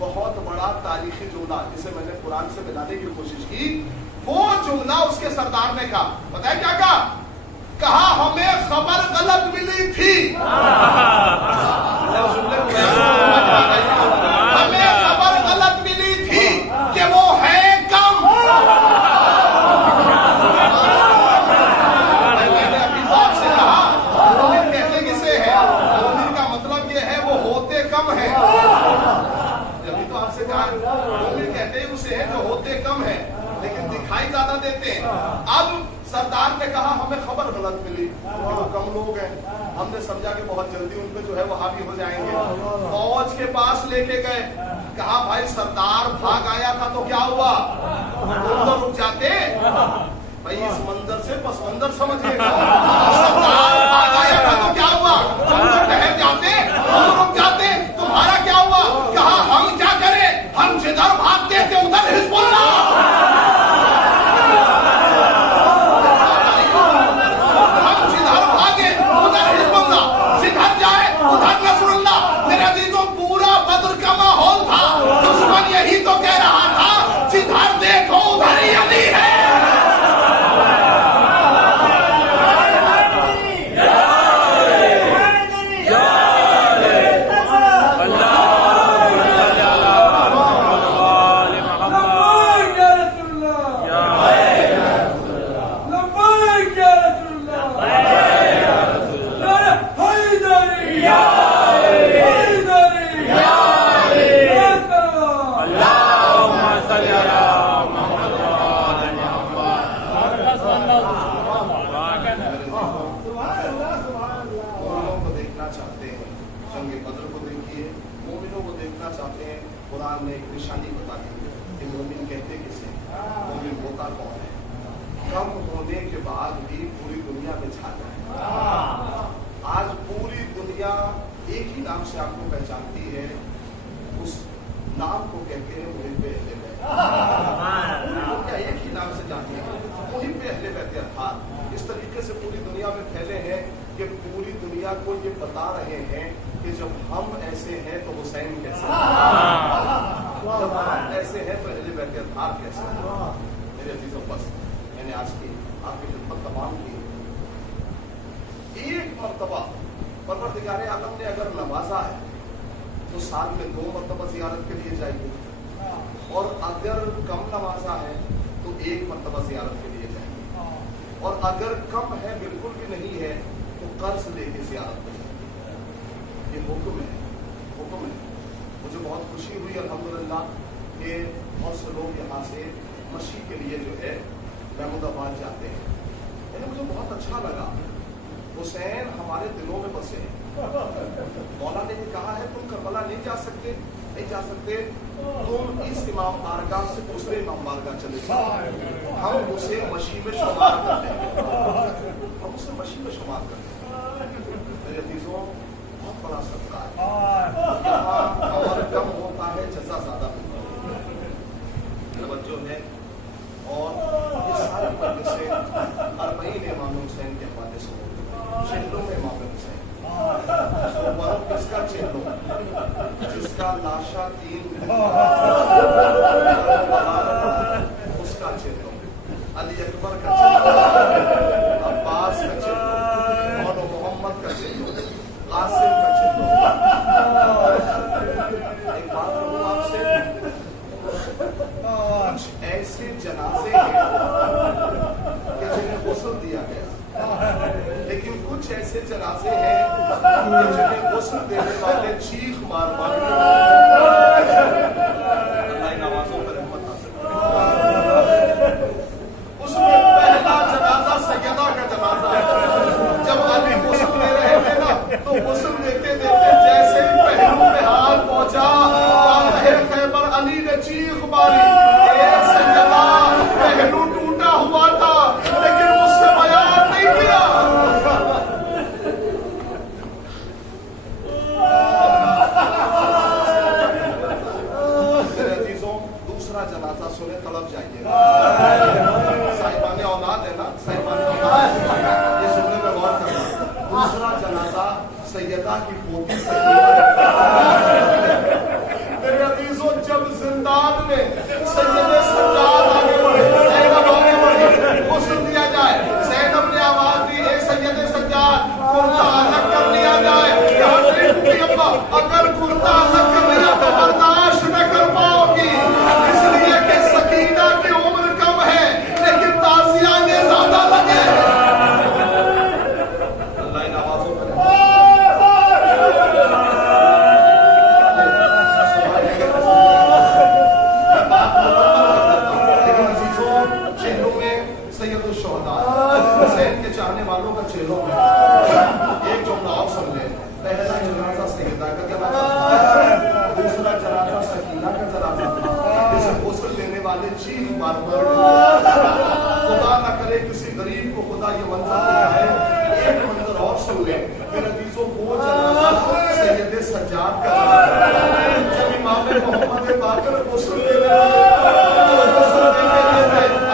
बहुत बड़ा तारीखी जुमला जिसे मैंने कुरान से मिलाने की कोशिश की, वो जुमला उसके सरदार ने कहा, पता है क्या कहा? कहा हमें खबर गलत मिली थी। हमें खबर गलत मिली थी कि वो है कम। मैंने अभी तो आपसे कहा मोमिन कहते किसे है? मोमिन का मतलब ये है वो होते कम है। अभी तो आपसे कहा मोमिन कहते उसे है जो होते कम है लेकिन दिखाई ज्यादा देते हैं। अब सरदार ने कहा हमें खबर गलत मिली, वो कम लोग हैं, हमने समझा कि बहुत जल्दी उन पे जो है वो हावी हो जाएंगे। फौज के पास लेके गए, कहा भाई सरदार भाग आया था तो क्या हुआ? तुम तो रुक जाते। भाई इस मंजर से बस मंजर समझिएगा, सरदार भाग आया था तो क्या हुआ? तुम तो ठहर जाते, तुम रुक जाते, तुम्हारा क्या हुआ? कहा हम क्या करें, हम जिधर भागते थे उधर हिजबुल्लाह। यही तो कह रहा था जिधर देखो उधर ही अली है। कुरान ने एक निशानी बता दी कि मोमिन कहते किसे, मोमिन होता कौन है। कम होने के बाद भी पूरी दुनिया में छा जाए। आज पूरी दुनिया एक ही नाम से आपको पहचानती है, उस नाम को कहते हैं मुहिब अहले बैत। दुनिया एक ही नाम से जानती है, मुहिब अहले बैत अर्थात इस तरीके से पूरी दुनिया में फैले हैं कि पूरी दुनिया को ये बता रहे हैं कि जब हम ऐसे हैं तो हुसैन कैसे, जब हम ऐसे हैं तो अहले बैत अर्थात कैसे। मेरे अजीजों बस मैंने आज की आपकी खिदमत तमाम की। एक मर्तबा परवरदिगार आलम ने अगर नवाजा है तो साल में 2 मर्तबा जियारत के लिए जाइए, और अगर कम नवाजा है तो 1 मर्तबा जियारत के लिए जाइए। اور اگر کم ہے بالکل بھی نہیں ہے تو قرض لے کے زیارت کریں. یہ حکم ہے. مجھے بہت خوشی ہوئی الحمدللہ کہ بہت سے لوگ یہاں سے مشی کے لیے جو ہے محمود آباد جاتے ہیں. یعنی مجھے بہت اچھا لگا. حسین ہمارے دلوں میں بسے ہیں. مولا نے یہ کہا ہے تم کربلا نہیں جا سکتے. تم اس امام بارگاہ سے دوسرے امام بارگاہ چلے جاؤ. ہم اسے مشی میں شمار کرتے ہیں. میرے عزیزوں بہت بڑا صدقہ ہے. یہاں عمل کم ہوتا ہے جزا زیادہ ہوتا ہے. توجہ ہے. اور یہ سارے مجلسیں 40 امام حسین کے حوالے سے ہوتے ہیں. چہلوں میں امام حسین کس کا چہلوں جس کا لاشا 3 اس کا چہلوں, علی اکبر کا چہلوں, عباس کا چہلوں, مولا محمد کا چہلوں, قاسم کا چہلوں. ایک بات کہوں آپ سے, کچھ ایسے جنازے ہیں کہ جنہیں غسل دیا گیا, لیکن کچھ ایسے جنازے ہیں کہ جنہیں غسل دینے والے چیخ مار مار اللہ نوازوں پر رحمت حاصل. اس میں پہلا جنازہ سیدہ کا جنازہ ہے. جب علی غسل دے رہے تھے نا تو غسل دیتے دیتے جیسے ہی پہلو پہ ہاتھ پہنچا خیبر علی نے چیخ ماری, سیدہ پہلو ٹوٹا ہوا تھا لیکن اس سے بیان نہیں کیا. میرے عزیزوں دوسرا جنازہ سنے طلب جائیے. صاحبان اولاد ہے نا, صاحبان اولاد یہ سننے میں غور کرنا. دوسرا جنازہ سیدہ کی پوتی سکینہ. میرے عزیزوں جب زندان میں سید سجاد آگے بڑھے, زینب آگے بڑھی, غسل دیا جائے, زینب نے آواز دی اے سید سجاد کرتا الگ کر لیا جائے. اگر کرتا الگ کر لیا تو برداشت نہ کر پاؤ گی, اس لیے کہ سکینہ کی عمر کم ہے لیکن تازیہ نے زیادہ لگے. اللہ ان آوازوں پر سید الشہداء حسین کے چاہنے والوں کا چہلوں میں ایک جملہ اور سن لیں. پہلا جنازہ سیدہ کا جنازہ, دوسرا جنازہ سکینہ کا جنازہ. اسے غسل دینے والے چیخ مار مار. خدا نہ کرے کسی غریب کو خدا یہ منظر دکھائے. ایک منظر اور سن لیں میرے عزیزوں, وہ جنازہ سید سجاد کا جنازہ. جب امام محمد باقر غسل دے رہے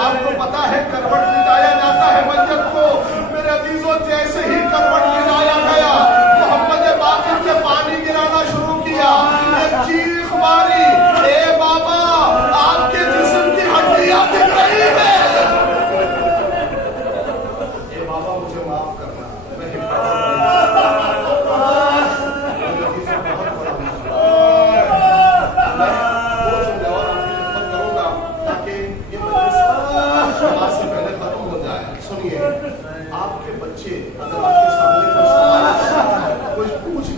آپ کو پتا ہے کروٹ لٹایا جاتا ہے میت کو. میرے عزیزوں جیسے ہی کروٹ لٹایا گیا محمد باقر نے پانی گرانا شروع کیا. چیخ ماری اے بابا آپ کے جسم کی ہڈیاں دکھ رہی ہے. اے بابا مجھے معاف کرنا, میں سے پہلے ختم ہو جائے. سنیے, آپ کے بچے اگر آپ کے سامنے کوئی سوال کچھ پوچھ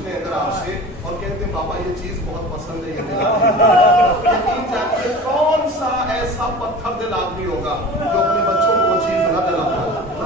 لیں اگر آپ سے اور کہتے ہیں بابا یہ چیز بہت پسند ہے, یہ دلا یقین جانیے کون سا ایسا پتھر دل آدمی ہوگا جو اپنے بچوں کو وہ چیز نہ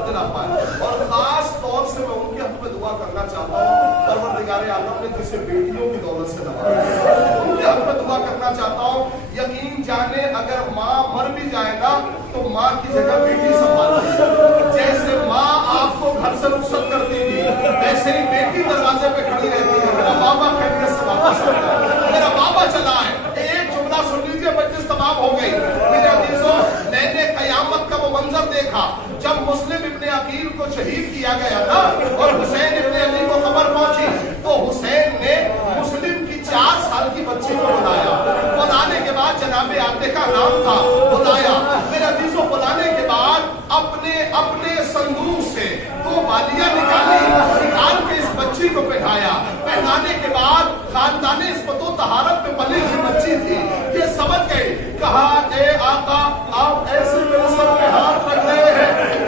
دلا پائے. اور خاص طور سے میں ان کے حق میں دعا کرنا چاہتا ہوں, پروردگار عالم نے جسے بیٹیوں کی دولت سے نوازا ان کے حق میں دعا کرنا چاہتا ہوں. یقین جانے اگر ماں مر بھی جائے نا تو ماں کی جگہ بیٹی سنبھالتی ہے. جیسے ماں آپ کو گھر سے رخصت کرتی تھی ویسے ہی بیٹی دروازے پہ کھڑی رہتی ہے. میرا بابا خیریت سے واپس آتا ہے, میرا بابا چلا ہے. ایک جملہ سن لیجیے, مجلس تمام ہو گئی. میرے عزیزوں میں نے قیامت کا وہ منظر دیکھا جب مسلم ابن عقیل کو شہید کیا گیا تھا اور حسین ابن علی کو خبر پہنچی تو حسین نے مسلم کی 4 سال کی بچی کو بلایا. بلانے کے بعد جناب آتے کا نام تھا, بلایا. میرے عزیزوں بلانے کے بعد اپنے صندوق سے 2 بالیاں نکال کے اس بچی کو پہنایا. پہنانے کے بعد خاندان عصمت و طہارت میں پلی ہوئی بچی تھی, یہ سمجھ گئی. کہا اے آقا آپ ایسے میرے سر پہ ہاتھ رکھ رہے ہیں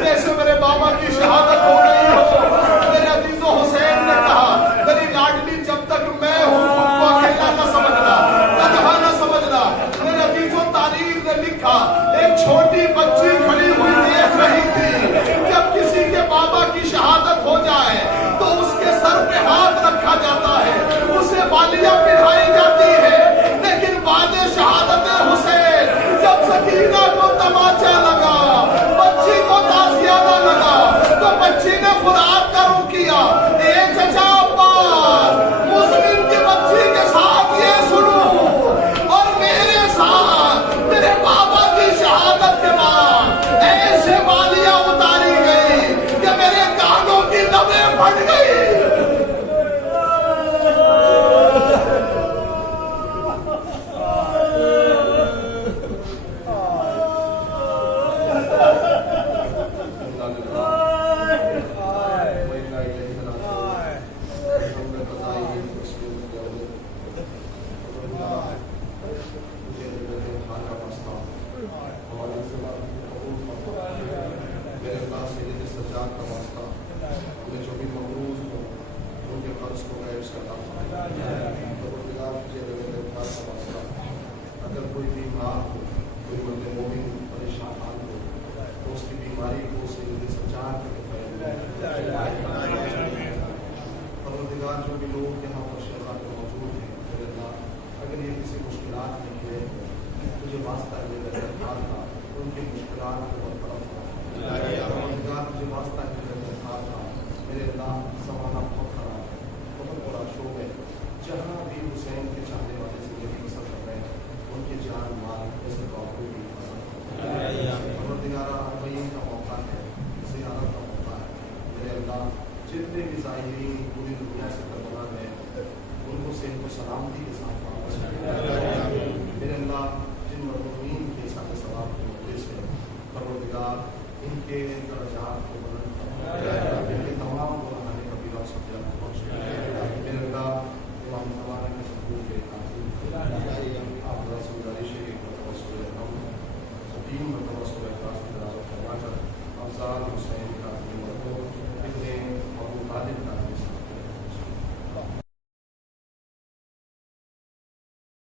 तालियां पिढ़ाई जाती है, लेकिन बाद शहादत हुसैन जब सकीना को तमाचा लगा, बच्ची को ताजियाना लगा, तो बच्ची ने फुरात का रुख किया, ए चचा अब्बास, मुस्लिम की बच्ची के साथ ये सुनो और मेरे साथ मेरे बाबा की शहादत के बाद ऐसे बालियां उतारी गई कि मेरे कानों की नसें फट गई। अगर कोई बीमार हो, कोई बंदे मोमिन परेशान हो, तो उसकी बीमारी को सही सजा परवरदिगार जो भी लोग यहाँ पर शहजाद में मौजूद हैं, अगर ये किसी मुश्किलात में है, तुझे वास्ता है मेरे दरबार का, उनकी मुश्किलात को बरकरार परवरदिगार तुझे वास्ता है मेरे दरबार का, मेरे अल्लाह ज़माना बहुत खराब है, बहुत बड़ा शोक है, जहाँ भी हुसैन के चाहने वाले जिंदगी बसर कर रहे हैं, उनके जान माल ऐसे बाबू भी परवरदिगारा मईन का मौका है, ज़ियारत का मौका है, मेरे अल्लाह जितने भी ज़ाहिरीन पूरी दुनिया से करबला में उनको से इनको सलामती के साथ वापस मेरे अल्लाह जिन मरहूमीन के साथ सलाम के मौके से परवरदिगार इनके दर्जात को